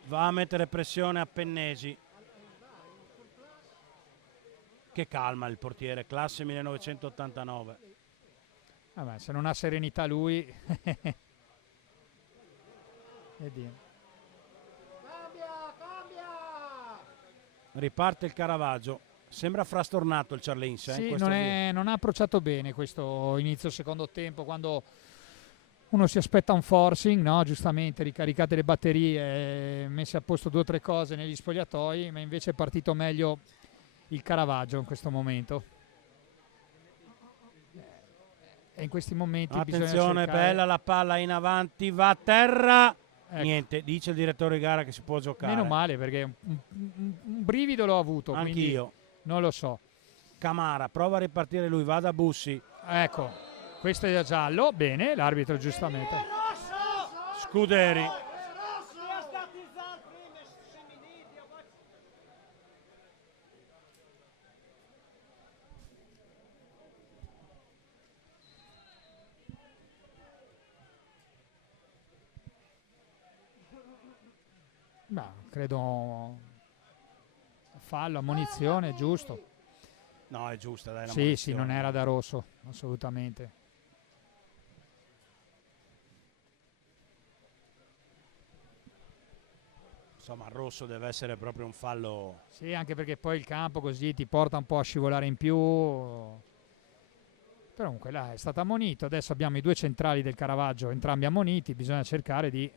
va a mettere pressione a Pennesi, che calma il portiere, classe 1989. Vabbè, se non ha serenità lui Riparte il Caravaggio, sembra frastornato il Charlins. Sì, non ha approcciato bene questo inizio secondo tempo, quando uno si aspetta un forcing, no? Giustamente ricaricate le batterie, messe a posto 2 o 3 cose negli spogliatoi, ma invece è partito meglio il Caravaggio in questo momento. E in questi momenti attenzione, bisogna bella la palla in avanti, va a terra. Ecco. Niente, dice il direttore di gara che si può giocare. Meno male, perché un brivido l'ho avuto. Anch'io. Non lo so. Camara prova a ripartire lui, va da Bussi. Ecco, questo è da giallo. Bene, l'arbitro giustamente. Scuderi. No, credo fallo, ammonizione, giusto. No, è giusta, dai, sì, non era da rosso, assolutamente. Insomma, il rosso deve essere proprio un fallo. Sì, anche perché poi il campo così ti porta un po' a scivolare in più. Però comunque là è stato ammonito. Adesso abbiamo i 2 centrali del Caravaggio, entrambi ammoniti, bisogna cercare di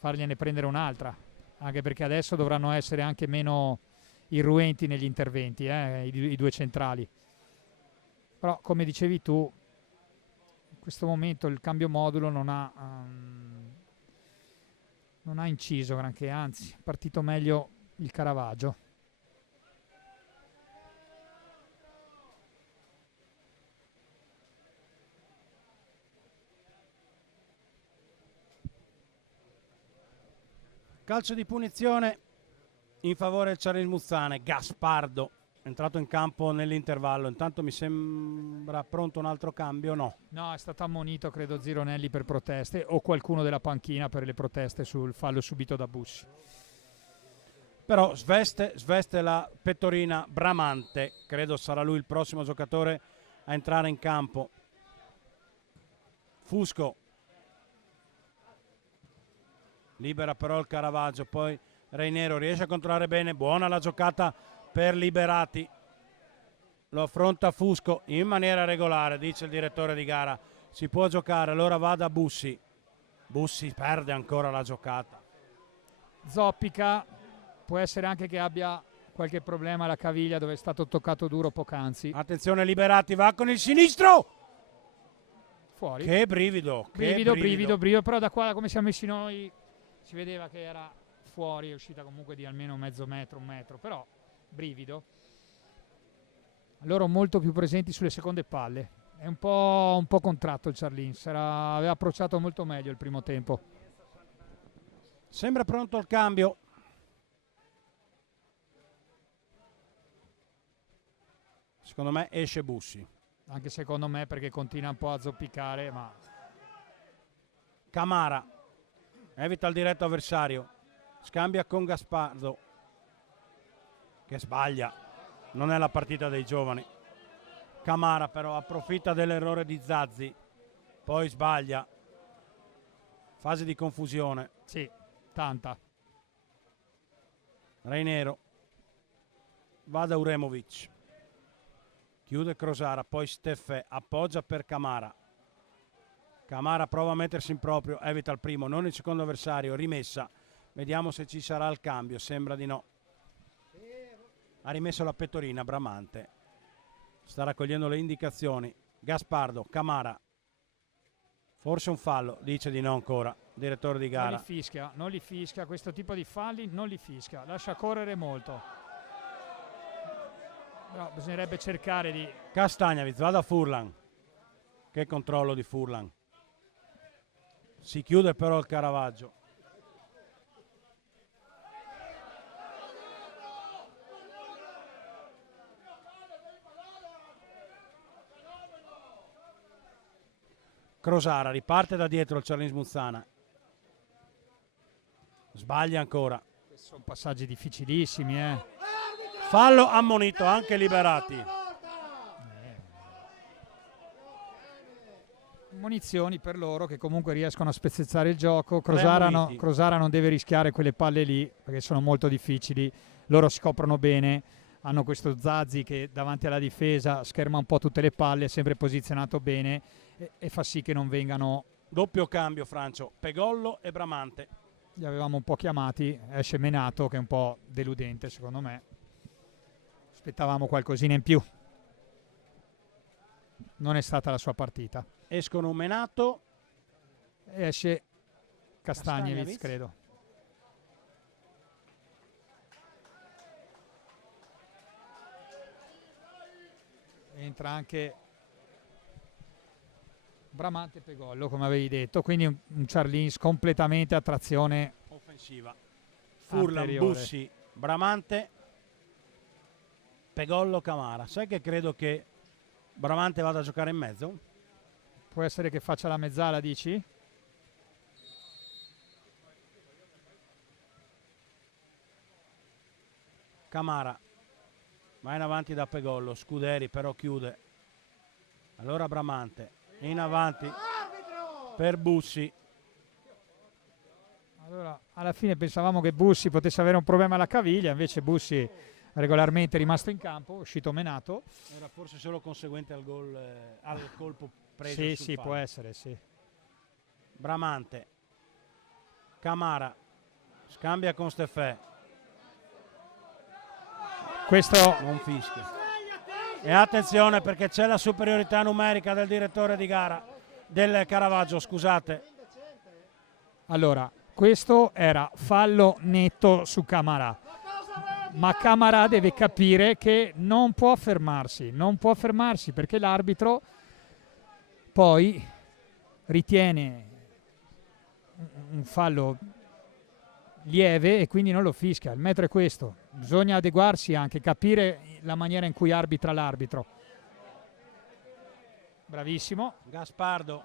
fargliene prendere un'altra, anche perché adesso dovranno essere anche meno irruenti negli interventi, i 2 centrali. Però come dicevi tu, in questo momento il cambio modulo non ha inciso granché, anzi è partito meglio il Caravaggio. Calcio di punizione in favore del Charlins Muzzane. Gaspardo entrato in campo nell'intervallo. Intanto mi sembra pronto un altro cambio. No, è stato ammonito credo Zironelli per proteste, o qualcuno della panchina per le proteste sul fallo subito da Bussi. Però sveste la pettorina Bramante, credo sarà lui il prossimo giocatore a entrare in campo. Fusco libera però il Caravaggio, poi Reinero riesce a controllare bene, buona la giocata per Liberati, lo affronta Fusco in maniera regolare, dice il direttore di gara, si può giocare, allora va da Bussi perde ancora la giocata. Zoppica, può essere anche che abbia qualche problema alla caviglia dove è stato toccato duro poc'anzi. Attenzione, Liberati va con il sinistro, fuori. Che brivido, però da qua come siamo messi noi si vedeva che era fuori, è uscita comunque di almeno mezzo metro, 1 metro, però brivido. Loro molto più presenti sulle seconde palle, è un po' contratto il Charlins, aveva approcciato molto meglio il primo tempo. Sembra pronto il cambio. Secondo me esce Bussi. Anche secondo me, perché continua un po' a zoppicare, ma Camara evita il diretto avversario, scambia con Gaspardo che sbaglia, non è la partita dei giovani. Camara però approfitta dell'errore di Zazzi, poi sbaglia, fase di confusione. Sì, tanta. Reinero, va da Uremovic, chiude Krosara, poi Steffè, appoggia per Camara. Camara prova a mettersi in proprio, evita il primo, non il secondo avversario, rimessa. Vediamo se ci sarà il cambio, sembra di no. Ha rimesso la pettorina Bramante, sta raccogliendo le indicazioni. Gaspardo, Camara, forse un fallo, dice di no ancora, direttore di gara. Non li fischia, questo tipo di falli non li fischia, lascia correre molto. Però bisognerebbe cercare di... Castagnevic, va da Furlan, che controllo di Furlan. Si chiude però il Caravaggio. Krosara riparte da dietro il Charlins Muzzana. Sbaglia ancora. Questi sono passaggi difficilissimi, Fallo ammonito, anche Liberati. Munizioni per loro che comunque riescono a spezzettare il gioco. Krosara non deve rischiare quelle palle lì perché sono molto difficili. Loro si coprono bene. Hanno questo Zazzi che davanti alla difesa scherma un po' tutte le palle, è sempre posizionato bene e fa sì che non vengano... Doppio cambio, Francio, Pegollo e Bramante. Li avevamo un po' chiamati, esce Menato che è un po' deludente secondo me. Aspettavamo qualcosina in più. Non è stata la sua partita. Escono Menato e esce Castagnevic, credo. Entra anche Bramante e Pegollo, come avevi detto, quindi un Charlins completamente a trazione offensiva. Furlan, anteriore. Bussi, Bramante, Pegollo, Camara. Sai che credo che Bramante vada a giocare in mezzo? Può essere che faccia la mezzala, dici? Camara va in avanti da Pegollo, Scuderi però chiude. Allora Bramante in avanti per Bussi. Allora, alla fine pensavamo che Bussi potesse avere un problema alla caviglia, invece Bussi regolarmente è rimasto in campo, è uscito Menato. Era forse solo conseguente al gol, al colpo preso. Sì, sul sì, fallo. può essere, sì. Bramante, Camara, scambia con Steffè. Questo non fischia. E attenzione perché c'è la superiorità numerica del direttore di gara, del Caravaggio, scusate. Allora, questo era fallo netto su Camara, ma Camara deve capire che non può fermarsi perché l'arbitro poi ritiene un fallo lieve e quindi non lo fischia. Il metro è questo, bisogna adeguarsi anche, capire la maniera in cui arbitra l'arbitro. Bravissimo. Gaspardo,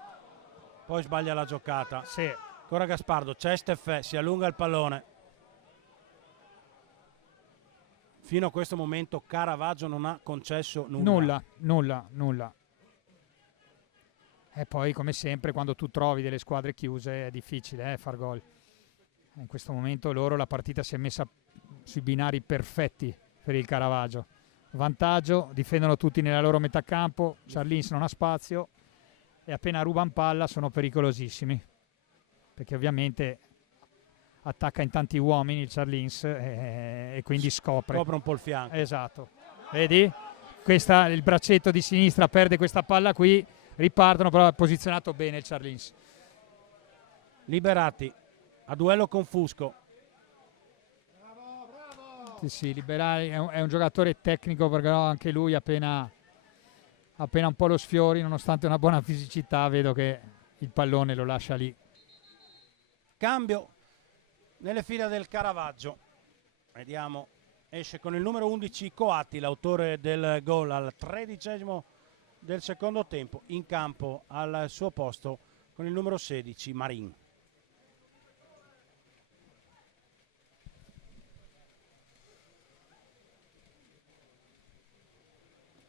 poi sbaglia la giocata. Sì. Ancora Gaspardo, c'è Steffè, si allunga il pallone. Fino a questo momento Caravaggio non ha concesso nulla. Nulla. E poi come sempre quando tu trovi delle squadre chiuse è difficile far gol. In questo momento la partita si è messa sui binari perfetti per il Caravaggio. Vantaggio, difendono tutti nella loro metà campo, Charlins non ha spazio e appena rubano palla sono pericolosissimi perché ovviamente attacca in tanti uomini il Charlins e quindi scopre un po' il fianco. Esatto, vedi? Il braccetto di sinistra perde questa palla qui, ripartono, però ha posizionato bene il Charlins. Liberati a duello con Fusco. Sì, Liberali è un giocatore tecnico, però anche lui appena un po' lo sfiori, nonostante una buona fisicità, vedo che il pallone lo lascia lì. Cambio nelle fila del Caravaggio. Vediamo, esce con il numero 11 Coatti, l'autore del gol al 13° del secondo tempo. In campo al suo posto con il numero 16 Marin.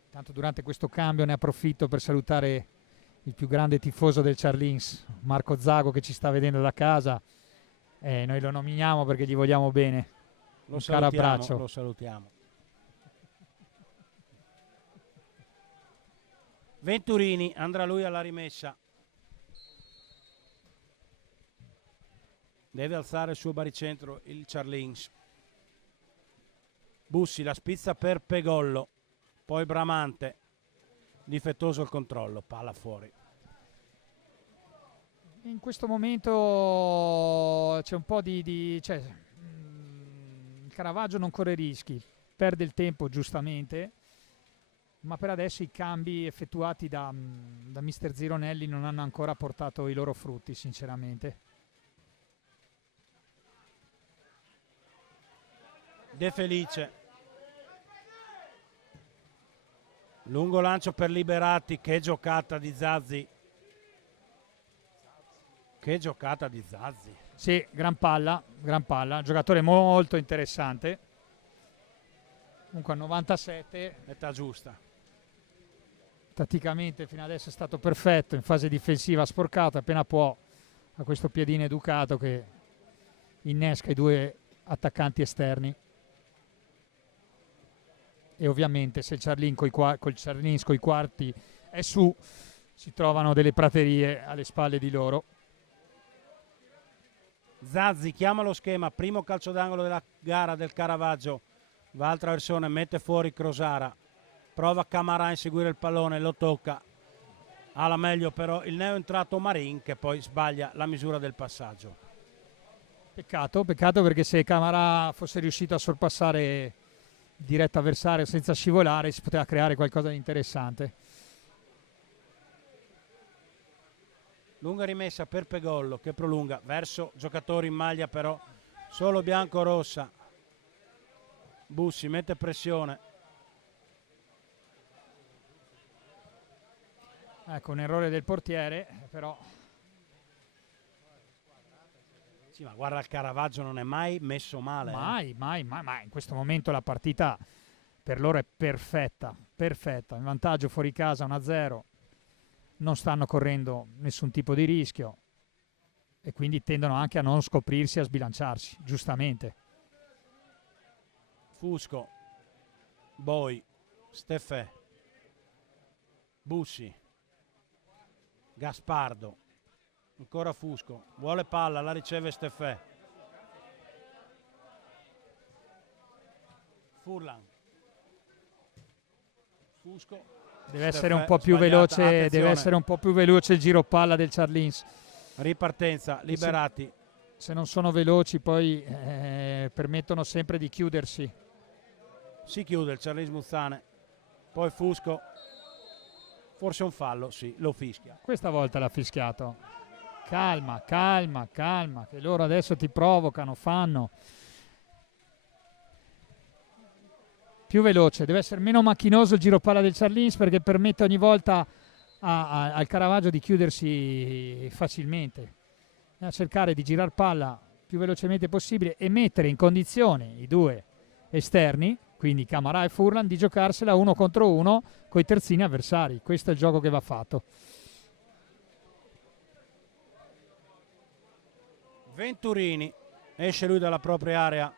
Tanto durante questo cambio ne approfitto per salutare il più grande tifoso del Charlins, Marco Zago, che ci sta vedendo da casa. Noi lo nominiamo perché gli vogliamo bene. un caro abbraccio. Lo salutiamo. Venturini, andrà lui alla rimessa. Deve alzare il suo baricentro il Charlins. Bussi, la spizza per Pegollo, poi Bramante, difettoso il controllo, palla fuori. In questo momento c'è un po' il Caravaggio non corre rischi, perde il tempo giustamente, ma per adesso i cambi effettuati da mister Zironelli non hanno ancora portato i loro frutti, sinceramente. De Felice, lungo lancio per Liberati, che giocata di Zazzi. Che giocata di Zazzi. Sì, gran palla, giocatore molto interessante. Comunque a 97. Età giusta. Tatticamente fino adesso è stato perfetto, in fase difensiva ha sporcato appena può, a questo piedino educato che innesca i due attaccanti esterni. E ovviamente se il Charlins coi quarti è su, si trovano delle praterie alle spalle di loro. Zazzi chiama lo schema, primo calcio d'angolo della gara del Caravaggio, va al traversone, mette fuori Crosara, prova Camarà a inseguire il pallone, lo tocca, ha la meglio però il neo entrato Marin che poi sbaglia la misura del passaggio. Peccato perché se Camarà fosse riuscito a sorpassare il diretto avversario senza scivolare si poteva creare qualcosa di interessante. Lunga rimessa per Pegollo che prolunga verso giocatori in maglia però solo bianco-rossa. Bussi mette pressione. Ecco un errore del portiere però. Sì, ma guarda il Caravaggio non è mai messo male. Mai. In questo momento la partita per loro è perfetta. In vantaggio fuori casa 1-0. Non stanno correndo nessun tipo di rischio e quindi tendono anche a non scoprirsi e a sbilanciarsi, giustamente. Fusco, Boi, Steffè, Bussi, Gaspardo, ancora Fusco, vuole palla, la riceve Steffè. Furlan, Fusco. Deve essere un po' più veloce, attenzione. deve essere un po' più veloce il giro palla del Charlins. Ripartenza, Liberati. Se non sono veloci poi permettono sempre di chiudersi. Si chiude il Charlins Muzzane. Poi Fusco. Forse un fallo, sì, lo fischia. Questa volta l'ha fischiato. Calma, che loro adesso ti provocano, fanno. Più veloce, deve essere meno macchinoso il giro palla del Charlins perché permette ogni volta al Caravaggio di chiudersi facilmente, a cercare di girare palla più velocemente possibile e mettere in condizione i due esterni, quindi Camarà e Furlan, di giocarsela 1 contro 1 con i terzini avversari. Questo è il gioco che va fatto. Venturini esce lui dalla propria area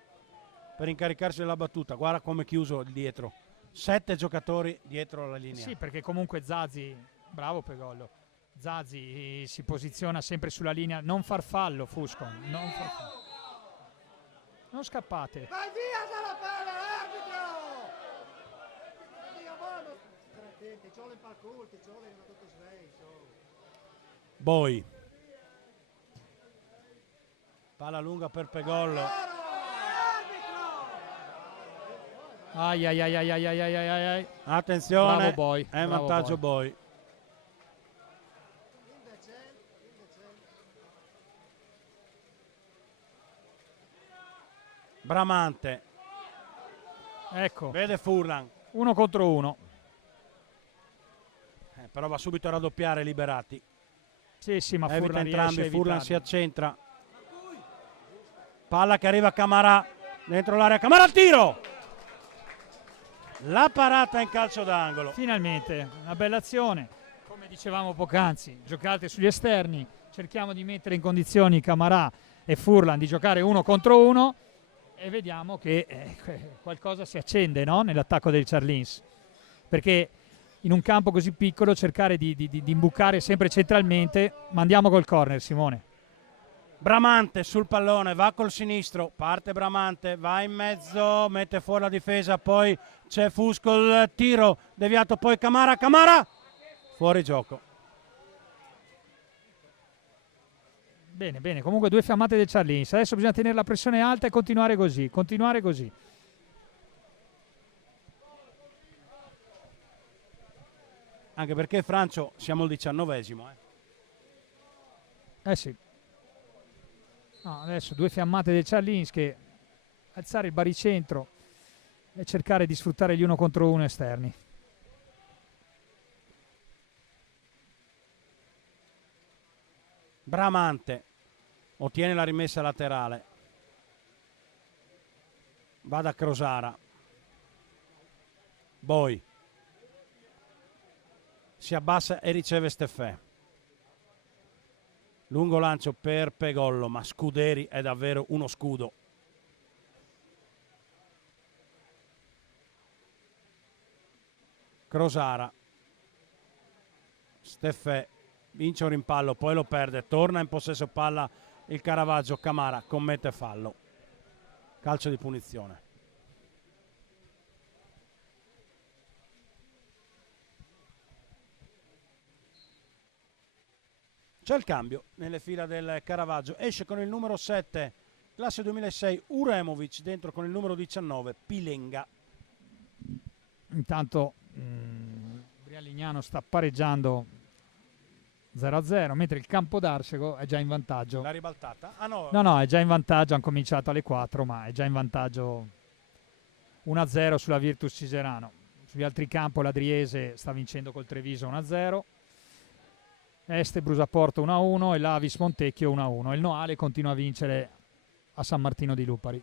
per incaricarsi della battuta. Guarda come è chiuso il dietro. 7 giocatori dietro la linea. Sì, perché comunque Zazzi, bravo Pegollo, Zazzi si posiziona sempre sulla linea. Non far fallo, Fusco, non far fallo. Non scappate. Vai via dalla palla, arbitro! Via, buono! Attenti, c'ho le palculti, c'ho le tutte sveglie, Boi. Palla lunga per Pegollo. Ai. Attenzione, Bravo Boi, è bravo vantaggio Boi. Bramante. Ecco. Vede Furlan. 1 contro 1. Però va subito a raddoppiare Liberati. Sì, ma Evita Furlan entrambi, Furlan si evitarli. accentra. Palla che arriva a Camarà. Dentro l'area, Camarà al tiro! La parata in calcio d'angolo. Finalmente, una bella azione. Come dicevamo poc'anzi, giocate sugli esterni, cerchiamo di mettere in condizioni Camarà e Furlan di giocare 1 contro 1 e vediamo che qualcosa si accende, no? Nell'attacco del Charlins, perché in un campo così piccolo cercare di imbucare sempre centralmente. Ma andiamo col corner, Simone. Bramante sul pallone, va col sinistro, parte Bramante, va in mezzo, mette fuori la difesa, poi c'è Fusco, il tiro deviato, poi Camara, fuori gioco. Bene, bene, comunque 2 fiammate del Charlins. Adesso bisogna tenere la pressione alta e continuare così, Anche perché, Francio, siamo il 19esimo. Sì. No, adesso 2 fiammate del Charlins, che alzare il baricentro e cercare di sfruttare gli 1 contro 1 esterni. Bramante ottiene la rimessa laterale, va da Crosara, Boi si abbassa e riceve Steffè, lungo lancio per Pegollo, ma Scuderi è davvero uno scudo. Crosara, Steffè vince un rimpallo, poi lo perde, torna in possesso palla il Caravaggio, Camara commette fallo, calcio di punizione. C'è il cambio nelle fila del Caravaggio, esce con il numero 7, classe 2006, Uremovic, dentro con il numero 19, Pilenga. Intanto Brialignano sta pareggiando 0-0, mentre il Campo d'Arsego è già in vantaggio. La ribaltata? Ah no. No, è già in vantaggio, hanno cominciato alle 4, ma è già in vantaggio 1-0 sulla Virtus Ciserano. Sugli altri campi l'Adriese sta vincendo col Treviso 1-0. Este Brusaporto 1-1 e l'Avis Montecchio 1-1. Il Noale continua a vincere a San Martino di Lupari.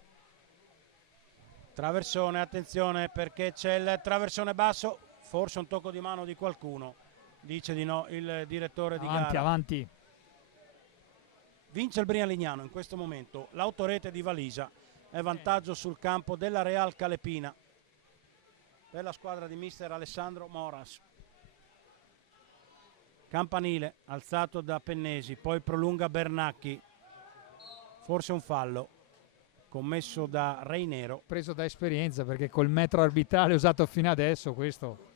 Traversone, attenzione perché c'è il traversone basso, forse un tocco di mano di qualcuno, dice di no il direttore di gara. Avanti. Vince il Brialignano in questo momento, l'autorete di Valisa, è vantaggio sul campo della Real Calepina per la squadra di mister Alessandro Moras. Campanile alzato da Pennesi, poi prolunga Bernacchi, forse un fallo commesso da Reinero, preso da esperienza, perché col metro arbitrale usato fino adesso questo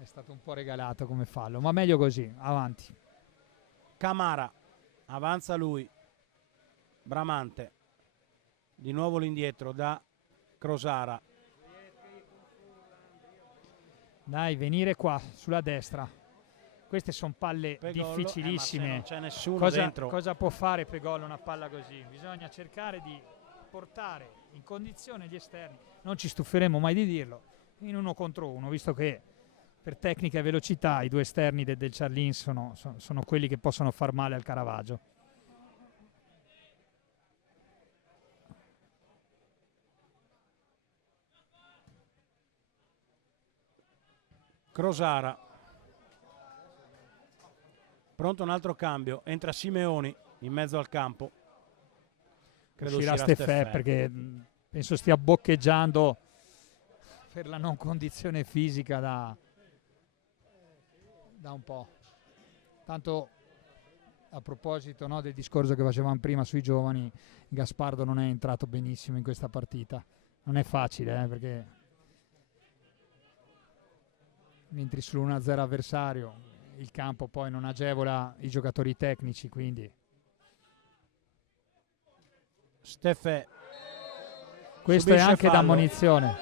è stato un po' regalato come fallo, ma meglio così. Avanti. Camara avanza lui, Bramante di nuovo l'indietro da Crosara, dai, venire qua sulla destra. Queste sono palle Pegollo, difficilissime. non c'è nessuno dentro. Cosa può fare Pegollo una palla così? Bisogna cercare di portare in condizione gli esterni, non ci stuferemo mai di dirlo, in 1 contro 1, visto che per tecnica e velocità i 2 esterni del Charlins sono quelli che possono far male al Caravaggio. Crosara, pronto un altro cambio, entra Simeoni in mezzo al campo, credo uscirà uscirà Steffè, perché penso stia boccheggiando per la non condizione fisica da un po'. Tanto, a proposito, no, del discorso che facevamo prima sui giovani, Gaspardo non è entrato benissimo in questa partita. Non è facile, perché mentre sull'1-0 avversario il campo poi non agevola i giocatori tecnici, quindi Steffè, questo è anche da ammonizione.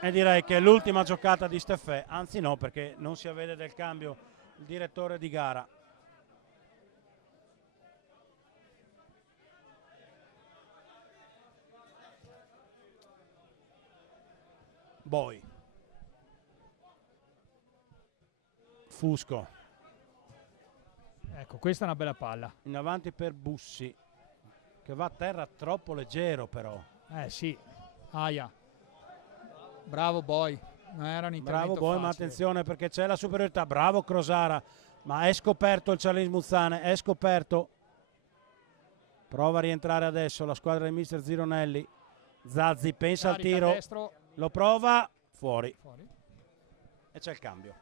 E direi che è l'ultima giocata di Steffè, anzi no, perché non si avvede del cambio il direttore di gara. Boi, Fusco, Ecco, questa è una bella palla. in avanti per Bussi, che va a terra troppo leggero però. Sì, aia. Bravo Boi, non era un intervento Bravo Boi, facile. ma attenzione perché c'è la superiorità. Bravo Crosara, ma è scoperto il Charlins Muzzane, è scoperto. Prova a rientrare adesso la squadra di mister Zironelli. Zazzi pensa al Carica tiro, destro, lo prova, fuori. fuori. E c'è il cambio.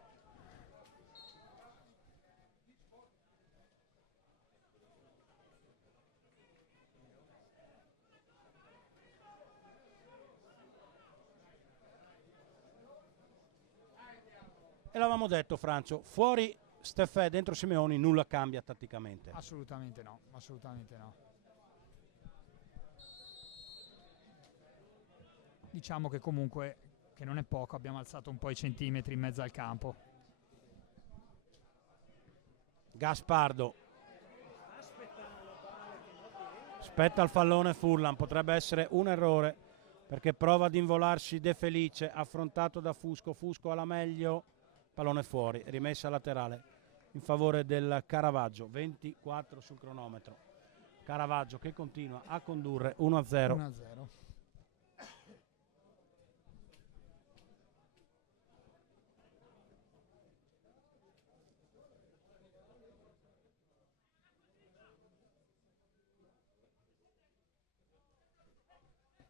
E l'avevamo detto, Francio, fuori Steffè, dentro Simeoni, nulla cambia tatticamente. Assolutamente no, assolutamente no. Diciamo che comunque, che non è poco, abbiamo alzato un po' i centimetri in mezzo al campo. Gaspardo. Aspetta il fallone Furlan, potrebbe essere un errore perché prova ad involarsi De Felice, affrontato da Fusco. Fusco alla meglio, pallone fuori, rimessa laterale in favore del Caravaggio. 24 sul cronometro. Caravaggio che continua a condurre 1-0. 1-0.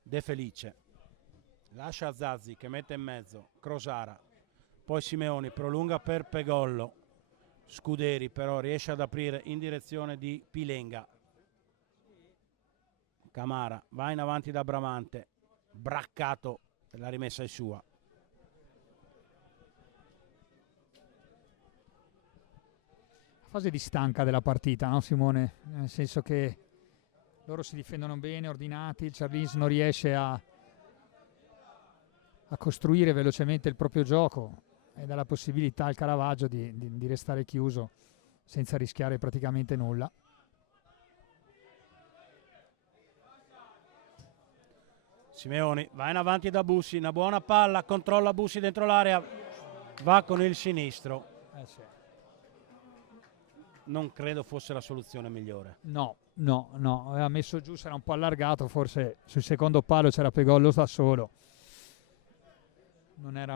De Felice lascia Zazzi che mette in mezzo Crosara, poi Simeoni prolunga per Pegollo. Scuderi però riesce ad aprire in direzione di Pilenga. Camara va in avanti da Bramante, braccato, la rimessa è sua. Fase di stanca della partita, no Simone? Nel senso che loro si difendono bene, ordinati, il Charlins non riesce a costruire velocemente il proprio gioco e dà la possibilità al Caravaggio di restare chiuso senza rischiare praticamente nulla. Simeoni va in avanti da Bussi, una buona palla, controlla Bussi dentro l'area, va con il sinistro. Sì. Non credo fosse la soluzione migliore. No, aveva messo giù, si era un po' allargato, forse sul secondo palo c'era Pegollo da solo. Non era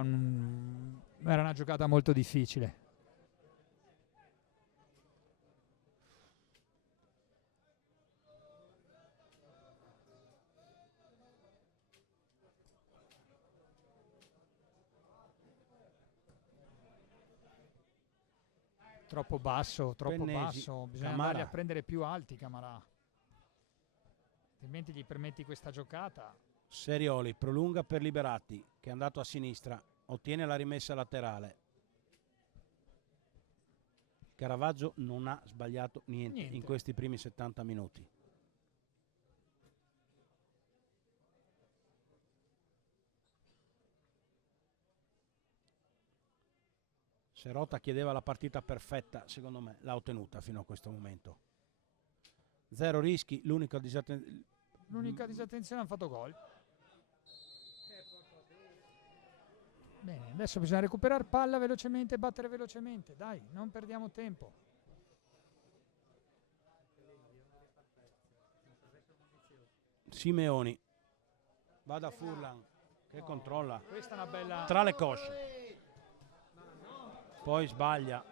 era una giocata molto difficile. Troppo basso, Pennesi, bisogna Camara. andarli a prendere più alti Camara, altrimenti gli permetti questa giocata. Serioli prolunga per Liberati che è andato a sinistra, ottiene la rimessa laterale. Caravaggio non ha sbagliato niente in questi primi 70 minuti. Serota chiedeva la partita perfetta, secondo me l'ha ottenuta fino a questo momento. Zero rischi, l'unica disattenzione, hanno fatto gol. Bene, adesso bisogna recuperare palla velocemente e battere velocemente, dai, non perdiamo tempo. Simeoni va da Furlan che controlla Questa è una bella... tra le cosce, poi sbaglia.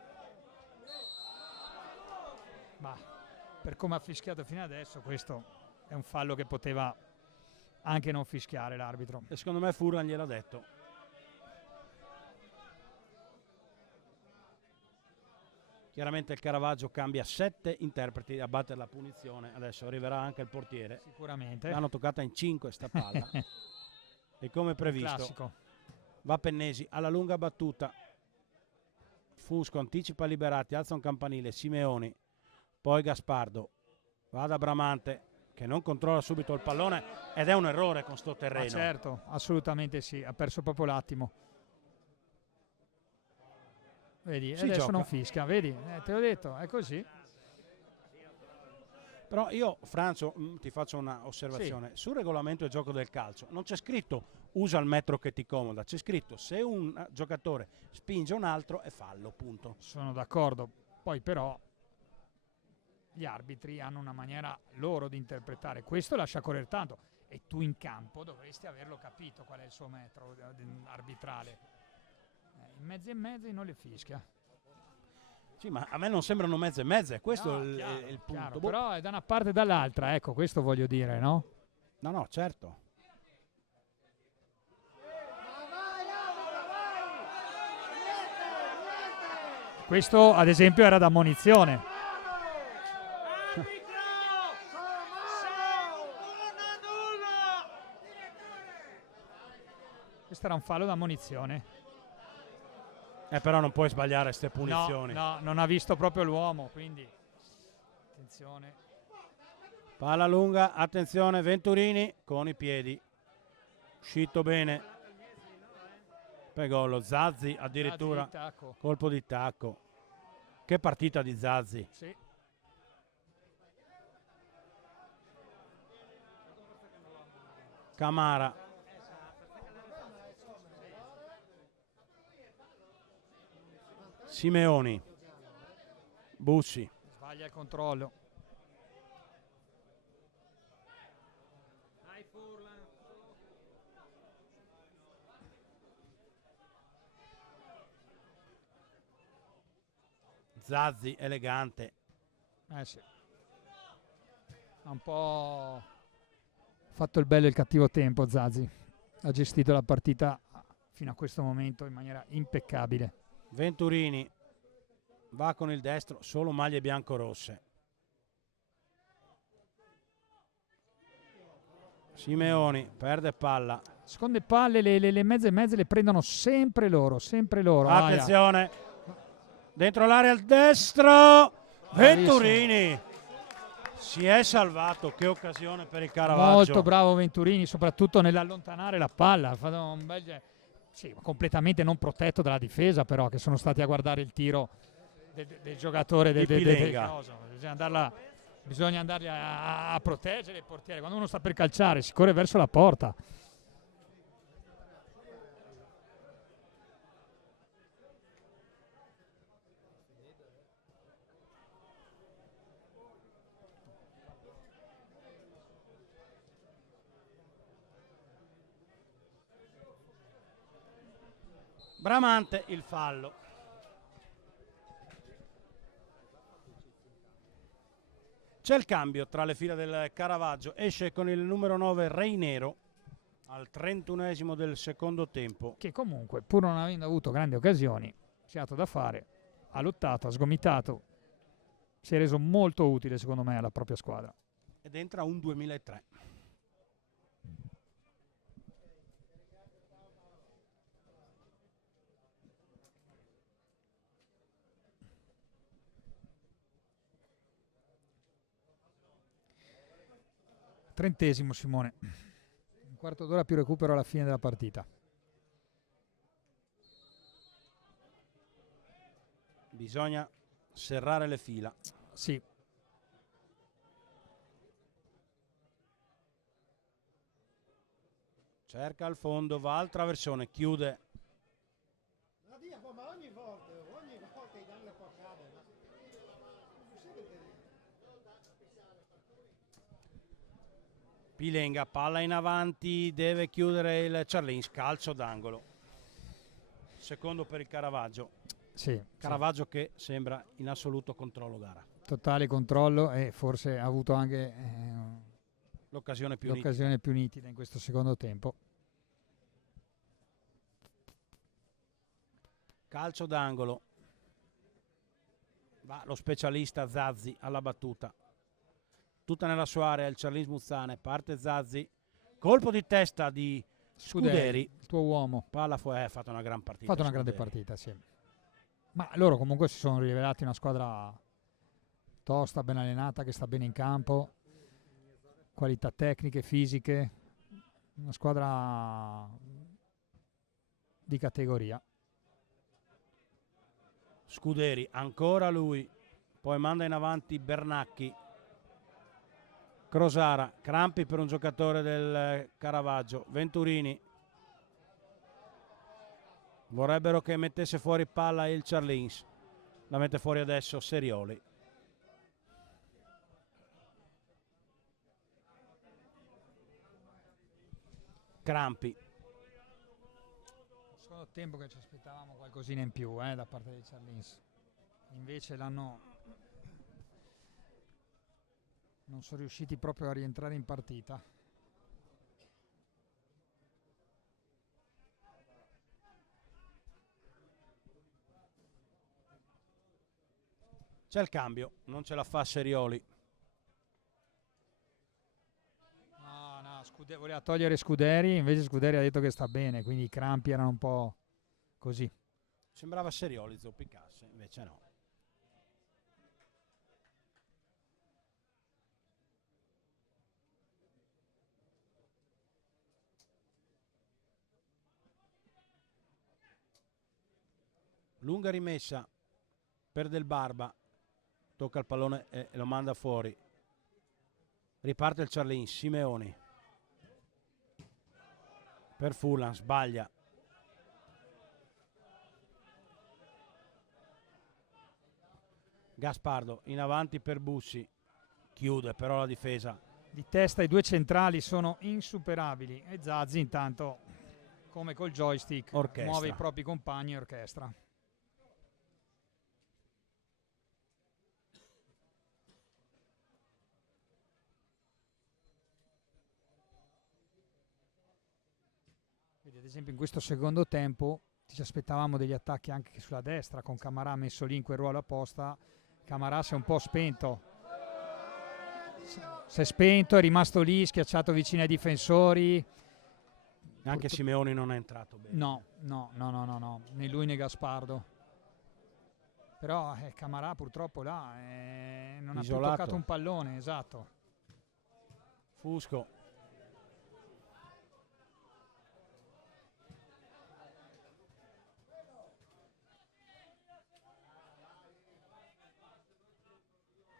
Ma per come ha fischiato fino adesso, questo è un fallo che poteva anche non fischiare l'arbitro. E secondo me Furlan gliel'ha detto. Chiaramente il Caravaggio cambia 7 interpreti a battere la punizione. Adesso arriverà anche il portiere. Sicuramente. L'hanno toccata in 5 sta palla. E come previsto Classico. va Pennesi alla lunga battuta. Fusco anticipa Liberati, alza un campanile. Simeoni, poi Gaspardo. Va da Bramante che non controlla subito il pallone ed è un errore con sto terreno. Ma certo, assolutamente sì, ha perso proprio l'attimo. Vedi, adesso gioca. non fischia, vedi, te l'ho detto, è così. Però io, Franzo, ti faccio una osservazione. Sul regolamento del gioco del calcio non c'è scritto usa il metro che ti comoda, c'è scritto se un giocatore spinge un altro è fallo, punto. Sono d'accordo, poi però gli arbitri hanno una maniera loro di interpretare, questo lascia correre tanto e tu in campo dovresti averlo capito qual è il suo metro arbitrale. In mezzo e mezzo non le fischia. Sì, ma a me non sembrano mezze e mezze, questo No, è chiaro, il punto. chiaro, Boh. però è da una parte e dall'altra, ecco, questo voglio dire, no? No, no, certo. Questo ad esempio era da ammonizione. Questo era un fallo da ammonizione. Però non puoi sbagliare queste No, punizioni. no, non ha visto proprio l'uomo, quindi attenzione. Palla lunga, attenzione, Venturini con i piedi. Uscito bene. Poi gol, lo Zazzi addirittura. Zazzi, tacco. Colpo di tacco. Che partita di Zazzi. Sì. Camara. Simeoni. Bussi. Sbaglia il controllo. Zazzi, elegante. Sì. Ha un po' fatto il bello e il cattivo tempo Zazzi. Ha gestito la partita fino a questo momento in maniera impeccabile. Venturini va con il destro, solo maglie bianco-rosse. Simeoni perde palla. Seconde palle, le mezze e mezze le prendono sempre loro, sempre loro. Attenzione, dentro l'area al destro, Venturini si è salvato, che occasione per il Caravaggio. Molto bravo Venturini, soprattutto nell'allontanare la palla. Ha fatto un bel... Sì, completamente non protetto dalla difesa, però, che sono stati a guardare il tiro del giocatore del coso. Bisogna andarli a proteggere il portiere. Quando uno sta per calciare si corre verso la porta. Bramante il fallo. C'è il cambio tra le fila del Caravaggio, esce con il numero 9 Reinero al 31esimo del secondo tempo. Che comunque, pur non avendo avuto grandi occasioni, si ha dato da fare, ha lottato, ha sgomitato, si è reso molto utile secondo me alla propria squadra. Ed entra un 2003. Trentesimo Simone, un quarto d'ora più recupero alla fine della partita. Bisogna serrare le fila. Sì. Cerca al fondo, va al traversone, chiude. Ma ogni volta gli danno le porcate. Pilenga, palla in avanti, deve chiudere il Charlins, calcio d'angolo. Secondo per il Caravaggio. Sì, Caravaggio sì, che sembra in assoluto controllo gara. Totale controllo e forse ha avuto anche l'occasione più nitida in questo secondo tempo. Calcio d'angolo. Va lo specialista Zazzi alla battuta. Tutta nella sua area il Charlins Muzzane, parte Zazzi, colpo di testa di Scuderi, il tuo uomo. Palla ha fatto una gran partita. Ha fatto una grande partita, sì. Ma loro comunque si sono rivelati una squadra tosta, ben allenata, che sta bene in campo, qualità tecniche, fisiche, una squadra di categoria. Scuderi, ancora lui, poi manda in avanti Bernacchi. Crosara, crampi per un giocatore del Caravaggio. Venturini, vorrebbero che mettesse fuori palla il Charlins, la mette fuori adesso Serioli. Crampi. Secondo tempo che ci aspettavamo qualcosina in più da parte dei Charlins. invece non sono riusciti proprio a rientrare in partita. C'è il cambio, non ce la fa Serioli. No, voleva togliere Scuderi, invece Scuderi ha detto che sta bene, quindi i crampi erano un po' così. Sembrava Serioli zoppicasse, invece no. Lunga rimessa per Del Barba, tocca il pallone e lo manda fuori. Riparte il Charlin, Simeoni per Fulham, sbaglia. Gaspardo in avanti per Bussi, chiude però la difesa. Di testa i due centrali sono insuperabili e Zazzi intanto, come col joystick, Orchestra. muove i propri compagni e orchestra. Ad esempio in questo secondo tempo ci aspettavamo degli attacchi anche sulla destra, con Camarà messo lì in quel ruolo apposta. Camarà si è un po' spento, si è spento, è rimasto lì schiacciato vicino ai difensori. Anche Simeoni non è entrato bene. No, né lui né Gaspardo. Però Camarà purtroppo là non ha più toccato un pallone, esatto. Fusco.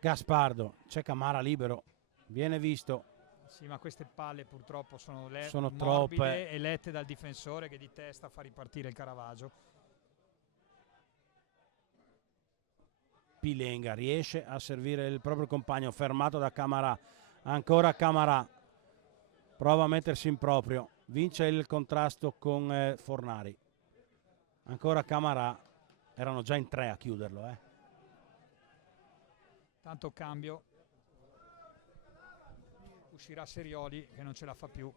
Gaspardo, c'è Camara libero, viene visto. Sì, ma queste palle purtroppo sono troppe e lette dal difensore che di testa fa ripartire il Caravaggio. Pilenga riesce a servire il proprio compagno, fermato da Camarà. Ancora Camarà, prova a mettersi in proprio, vince il contrasto con Fornari. Ancora Camarà, erano già in 3 a chiuderlo. Tanto cambio, uscirà Serioli che non ce la fa più.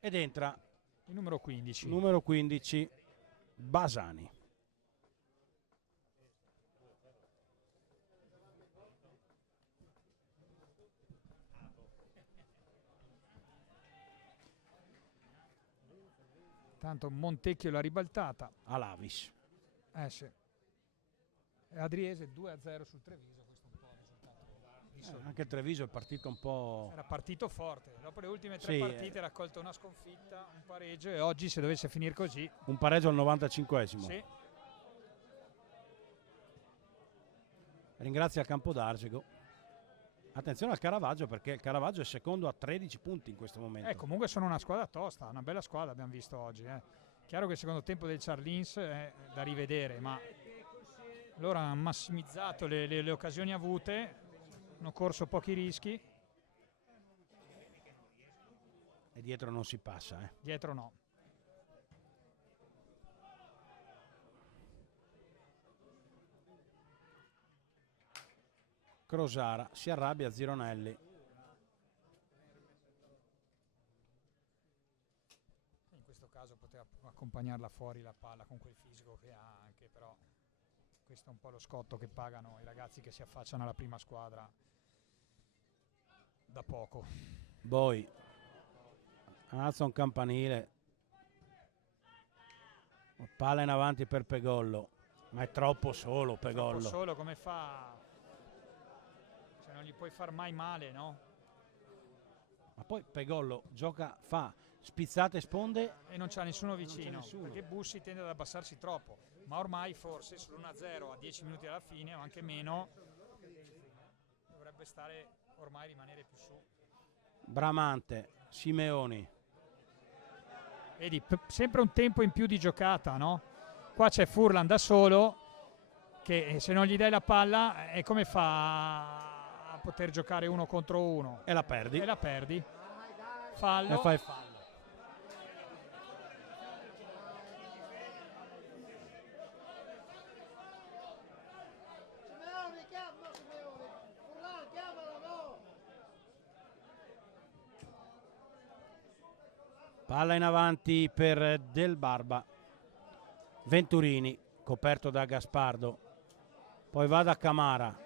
Ed entra il numero 15. Numero 15, Basani. Tanto Montecchio l'ha ribaltata. Alavis. Sì. E Adriese 2-0 sul Treviso. Questo un po' risultato. Anche il Treviso è partito un po'. Era partito forte. Dopo le ultime 3 partite ha raccolto una sconfitta, un pareggio e oggi se dovesse finire così. Un pareggio al 95esimo. Sì. Ringrazia Campodarsego. Attenzione al Caravaggio perché il Caravaggio è secondo a 13 punti in questo momento. Comunque sono una squadra tosta, una bella squadra abbiamo visto oggi. Chiaro che il secondo tempo del Charlins è da rivedere, ma loro hanno massimizzato le occasioni avute, hanno corso pochi rischi. E dietro non si passa. Dietro no. Crosara si arrabbia, Zironelli. In questo caso poteva accompagnarla fuori la palla con quel fisico che ha anche, però questo è un po' lo scotto che pagano i ragazzi che si affacciano alla prima squadra da poco. Boy alza un campanile, palla in avanti per Pegollo, ma è troppo solo Pegollo. Troppo solo, come fa? Non gli puoi far mai male, no? Ma poi Pegollo gioca, fa spizzate sponde e non c'ha nessuno vicino, perché Bussi tende ad abbassarsi troppo, ma ormai forse sull'1-0 a 10 minuti alla fine o anche meno dovrebbe stare, ormai rimanere più su. Bramante, Simeoni. Vedi, sempre un tempo in più di giocata, no? Qua c'è Furlan da solo che se non gli dai la palla come fa a poter giocare 1 contro 1? E la perdi. fallo. E fa il fallo. Simeone, chiamalo Simeone! Furlan, chiamalo, no! Palla in avanti per Del Barba. Venturini, coperto da Gaspardo. Poi va da Camara.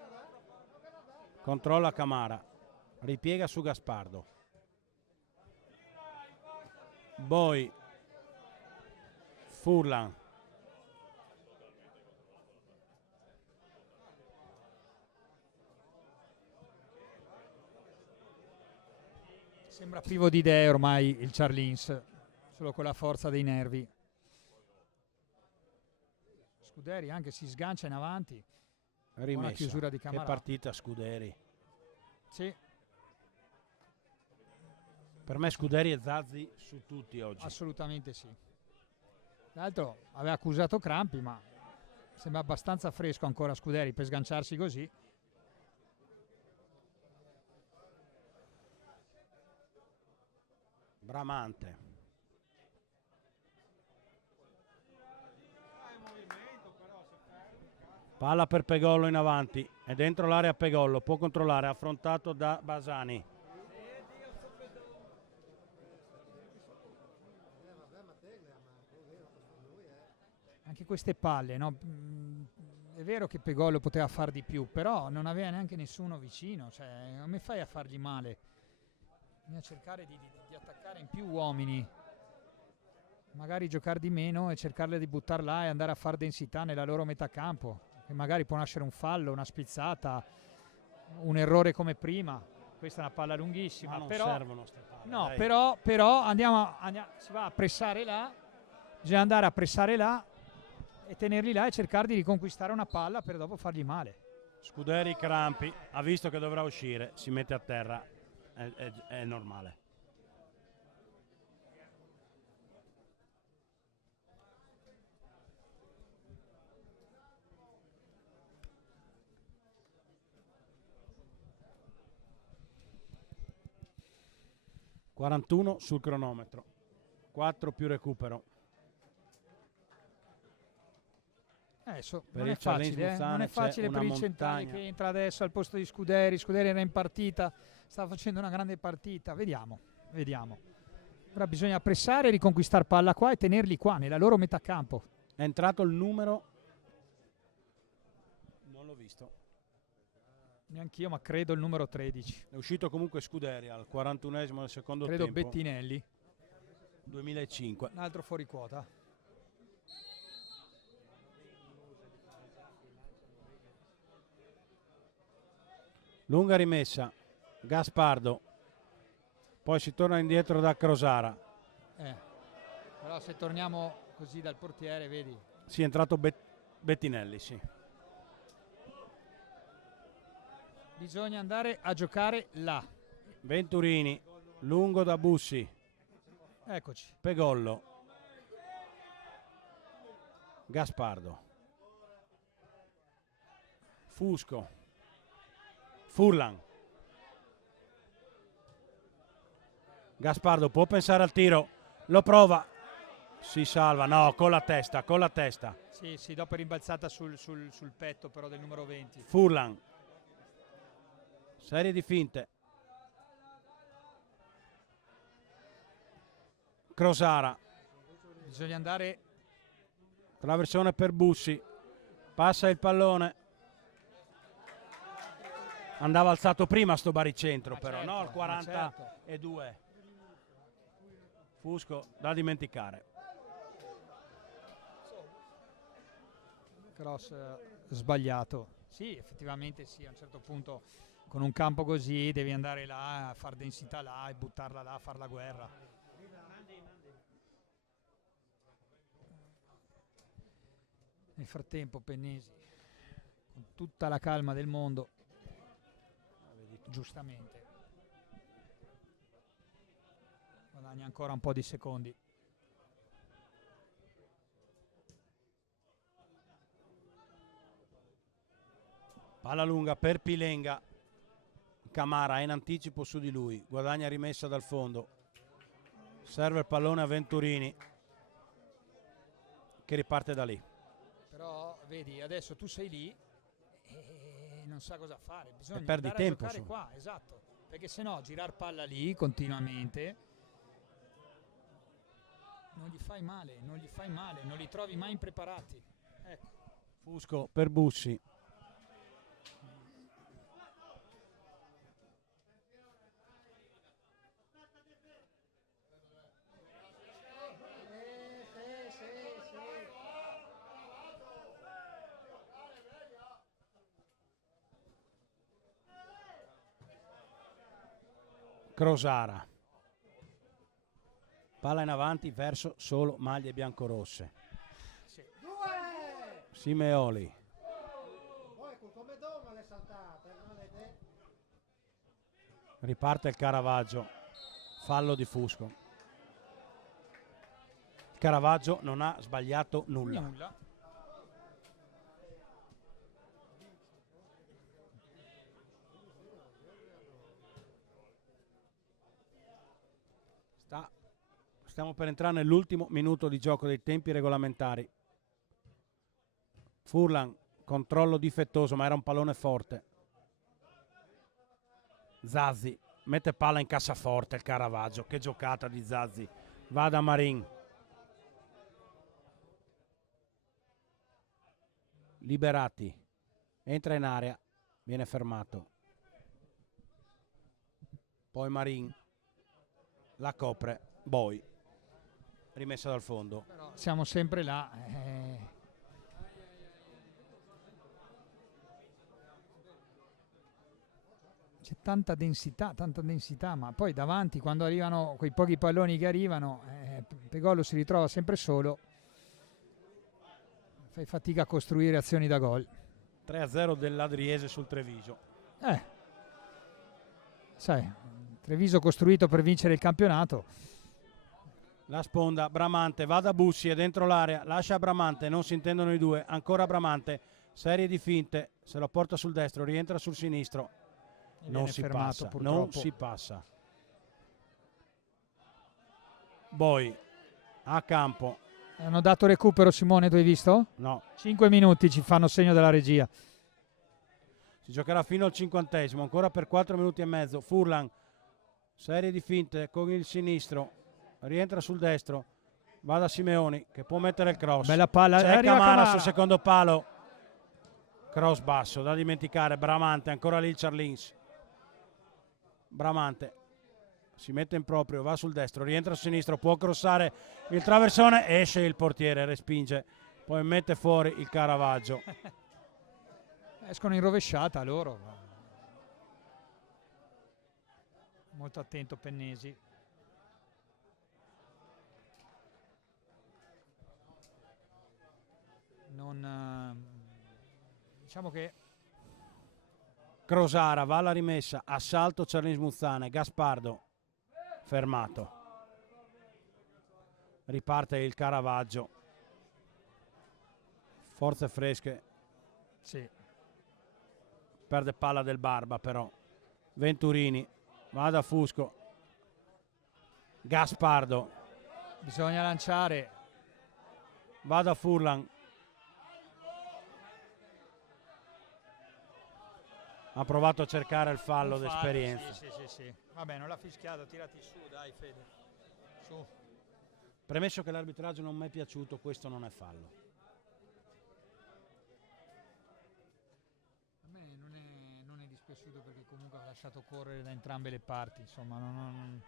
Controlla Camara. Ripiega su Gaspardo. Boy. Furlan. Sembra privo di idee ormai il Charlins, solo con la forza dei nervi. Scuderi anche si sgancia in avanti. Rimessa. Buona chiusura di Camara. Che partita Scuderi. Sì, Per me Scuderi e Zazzi su tutti oggi. assolutamente sì. Tra l'altro aveva accusato crampi, ma sembra abbastanza fresco ancora Scuderi per sganciarsi così. Bramante. Palla per Pegollo in avanti. È dentro l'area Pegollo. Può controllare. Affrontato da Basani. Anche queste palle, no? È vero che Pegollo poteva far di più, però non aveva neanche nessuno vicino. Cioè, come fai a fargli male? Bisogna cercare di attaccare in più uomini, magari giocare di meno e cercarle di buttare là e andare a fare densità nella loro metà campo, che magari può nascere un fallo, una spizzata, un errore come prima. Questa è una palla lunghissima, Ma non però servono ste palle, no, dai. però andiamo, si va a pressare là, bisogna andare a pressare là e tenerli là e cercare di riconquistare una palla per dopo fargli male. Scuderi crampi. Ha visto che dovrà uscire. Si mette a terra. È normale. (41 sul cronometro). 4 più recupero. Non il è Charlins facile, Muzzane non è c'è facile per una il centrale montagna. che entra adesso al posto di Scuderi. Scuderi era in partita, sta facendo una grande partita. Vediamo. Ora bisogna pressare e riconquistare palla qua e tenerli qua nella loro metà campo. È entrato il numero. Non l'ho visto. Neanch'io, ma credo il numero 13. È uscito comunque Scuderi al 41esimo del secondo Credo tempo. Bettinelli, 2005. un altro fuori quota. Lunga rimessa. Gaspardo. Poi si torna indietro da Crosara. Però se torniamo così dal portiere, vedi. Sì, è entrato Bettinelli, sì. Bisogna andare a giocare là. Venturini. Lungo da Bussi. Eccoci. Pegollo. Gaspardo. Fusco. Furlan. Gaspardo può pensare al tiro. Lo prova. Si salva. No, con la testa, con la testa. Sì, dopo è rimbalzata sul petto però del numero 20. Furlan. Serie di finte. Crosara. Bisogna andare. Traversone per Bussi. Passa il pallone. Andava alzato prima sto baricentro, però, certo, no? Il ma certo. 42. Fusco da dimenticare. Cross sbagliato. Sì, effettivamente sì, a un certo punto con un campo così devi andare là, a far densità là e buttarla là, a far la guerra. Nel frattempo Pennesi, con tutta la calma del mondo, giustamente, guadagna ancora un po' di secondi. Palla lunga per Pilenga. Camara è in anticipo su di lui. Guadagna rimessa dal fondo. Serve il pallone a Venturini che riparte da lì. Però vedi, adesso tu sei lì e non sa cosa fare, bisogna perdi andare tempo, a giocare qua, esatto, perché sennò girar palla lì continuamente non gli fai male, non li trovi mai impreparati. Ecco. Fusco per Bussi. Crosara. Palla in avanti verso solo maglie biancorosse. Sì. Simeoli. Come dono l'è saltata, non vedete? Riparte il Caravaggio. Fallo di Fusco. Il Caravaggio non ha sbagliato nulla. Stiamo per entrare nell'ultimo minuto di gioco dei tempi regolamentari. Furlan, controllo difettoso, ma era un pallone forte. Zazzi mette palla in cassaforte il Caravaggio. Che giocata di Zazzi. Va da Marin. Liberati. Entra in area. Viene fermato. Poi Marin. La copre. Boy. Rimessa dal fondo. Però siamo sempre là. C'è tanta densità, ma poi davanti quando arrivano quei pochi palloni che arrivano, Pegolo si ritrova sempre solo. Fai fatica a costruire azioni da gol. 3-0 dell'Adriese sul Treviso. Sai, Treviso costruito per vincere il campionato. La sponda, Bramante, va da Bussi, è dentro l'area, lascia Bramante, non si intendono i due, ancora Bramante, serie di finte, se lo porta sul destro, rientra sul sinistro, non si passa, non si passa. Boy, a campo. Hanno dato recupero, Simone, tu hai visto? No. 5 minuti ci fanno segno della regia. Si giocherà fino al 50°, ancora per 4 minuti e mezzo, Furlan, serie di finte con il sinistro. Rientra sul destro, va da Simeoni che può mettere il cross. Bella palla, c'è Camara sul secondo palo. Cross basso, da dimenticare. Bramante, ancora lì il Charlins. Bramante si mette in proprio, va sul destro, rientra sul sinistro, può crossare il traversone, esce il portiere, respinge, poi mette fuori il Caravaggio. Escono in rovesciata loro. Molto attento Pennesi. Diciamo che Crosara va alla rimessa, assalto Charlins Muzzane, Gaspardo fermato, riparte il Caravaggio, forze fresche, sì. Perde palla del Barba però, Venturini va da Fusco, Gaspardo, bisogna lanciare, va da Furlan, ha provato a cercare il fallo d'esperienza. Sì. Vabbè, non l'ha fischiato, tirati su, dai Fede. Su. Premesso che l'arbitraggio non mi è piaciuto, questo non è fallo. A me non è dispiaciuto perché comunque ha lasciato correre da entrambe le parti, insomma, non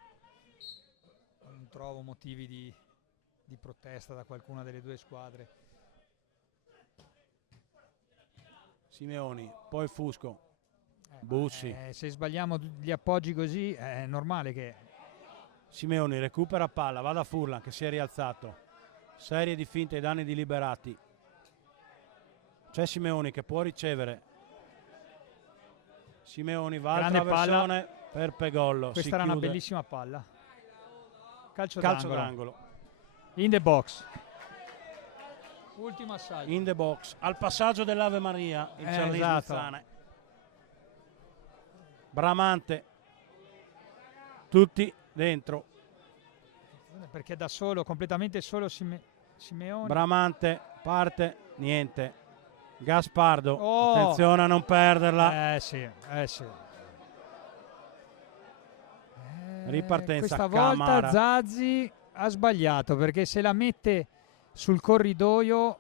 trovo motivi di protesta da qualcuna delle due squadre. Simeoni, poi Fusco. Bussi. Se sbagliamo gli appoggi così è normale che... Simeoni recupera palla, va da Furlan che si è rialzato, serie di finte ai danni di Liberati, c'è Simeoni che può ricevere, Simeoni va al traversone per Pegollo. Questa era una bellissima palla, calcio d'angolo in the box, ultimo assaggio in the box, al passaggio dell'Ave Maria il Charlins Muzzane. Bramante, tutti dentro. perché da solo, completamente solo Simeone. Bramante parte, niente. Gaspardo, Oh! attenzione a non perderla. Sì. Ripartenza, Questa volta Camara. Zazzi ha sbagliato, perché se la mette sul corridoio.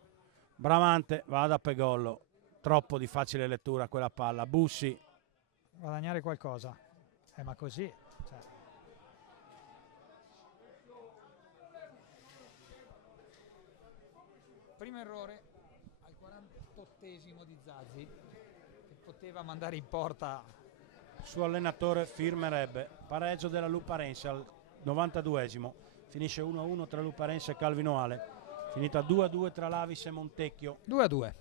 Bramante va da Pegollo, troppo di facile lettura quella palla. Bussi, Guadagnare qualcosa, ma così, cioè. Primo errore al 48esimo di Zazzi, che poteva mandare in porta. suo allenatore firmerebbe pareggio della Luparense al 92esimo. Finisce 1-1 tra Luparense e Calvino Ale, finita 2-2 tra Lavis e Montecchio. 2-2.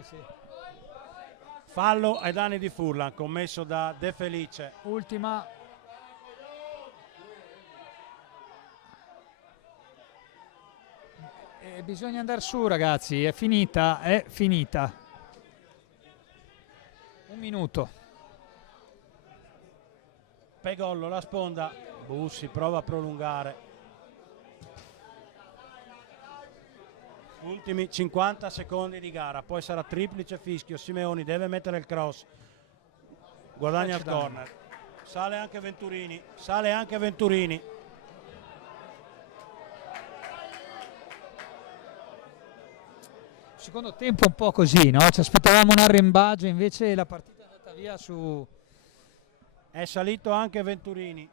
Sì. Fallo ai danni di Furlan commesso da De Felice. Ultima. Bisogna andare su, ragazzi, è finita. 1 minuto. Pegollo, la sponda, Bussi prova a prolungare. Ultimi 50 secondi di gara, poi sarà triplice fischio. Simeoni deve mettere il cross, guadagna il corner. Sale anche Venturini. Secondo tempo un po' così, no? Ci aspettavamo un arrembaggio, invece la partita è andata via su. È salito anche Venturini.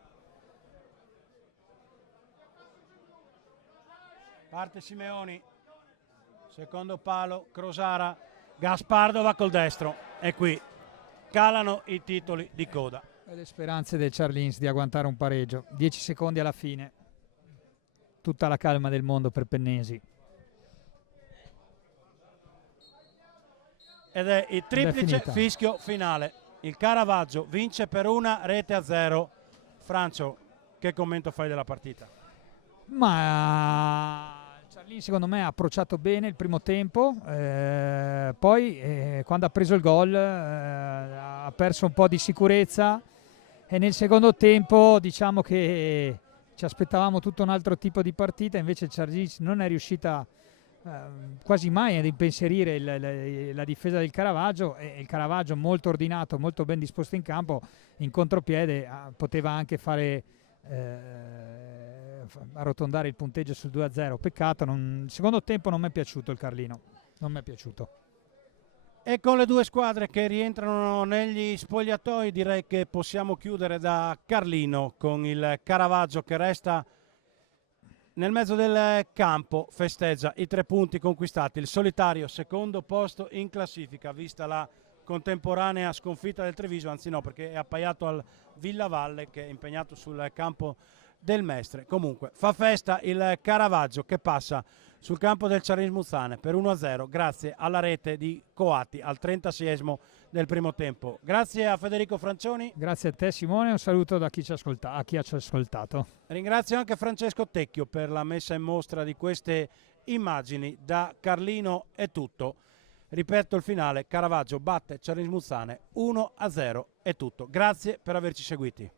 Parte Simeoni. Secondo palo, Crosara, Gaspardo va col destro e qui calano i titoli di coda. E le speranze del Charlins di agguantare un pareggio. 10 secondi alla fine. Tutta la calma del mondo per Pennesi. Ed è il triplice fischio finale. Il Caravaggio vince per 1-0. Francio, che commento fai della partita? Ma Charlins secondo me ha approcciato bene il primo tempo, poi quando ha preso il gol ha perso un po' di sicurezza, e nel secondo tempo diciamo che ci aspettavamo tutto un altro tipo di partita, invece Charlins non è riuscita quasi mai ad impensierire la difesa del Caravaggio, e il Caravaggio molto ordinato, molto ben disposto in campo, in contropiede poteva anche fare arrotondare il punteggio sul 2-0. Peccato, il secondo tempo non mi è piaciuto il Carlino, non mi è piaciuto. E con le due squadre che rientrano negli spogliatoi direi che possiamo chiudere da Carlino, con il Caravaggio che resta nel mezzo del campo, festeggia i 3 punti conquistati, il solitario secondo posto in classifica vista la contemporanea sconfitta del Treviso, anzi no, perché è appaiato al Villavalle che è impegnato sul campo del Mestre. Comunque fa festa il Caravaggio che passa sul campo del Charlins Muzzane per 1-0 grazie alla rete di Coatti al 36esimo del primo tempo. Grazie a Federico Francioni. Grazie a te Simone, un saluto da chi ci ha ascoltato. Ringrazio anche Francesco Tecchio per la messa in mostra di queste immagini. Da Carlino è tutto. Ripeto il finale, Caravaggio batte Charlins Muzzane 1-0, è tutto. Grazie per averci seguiti.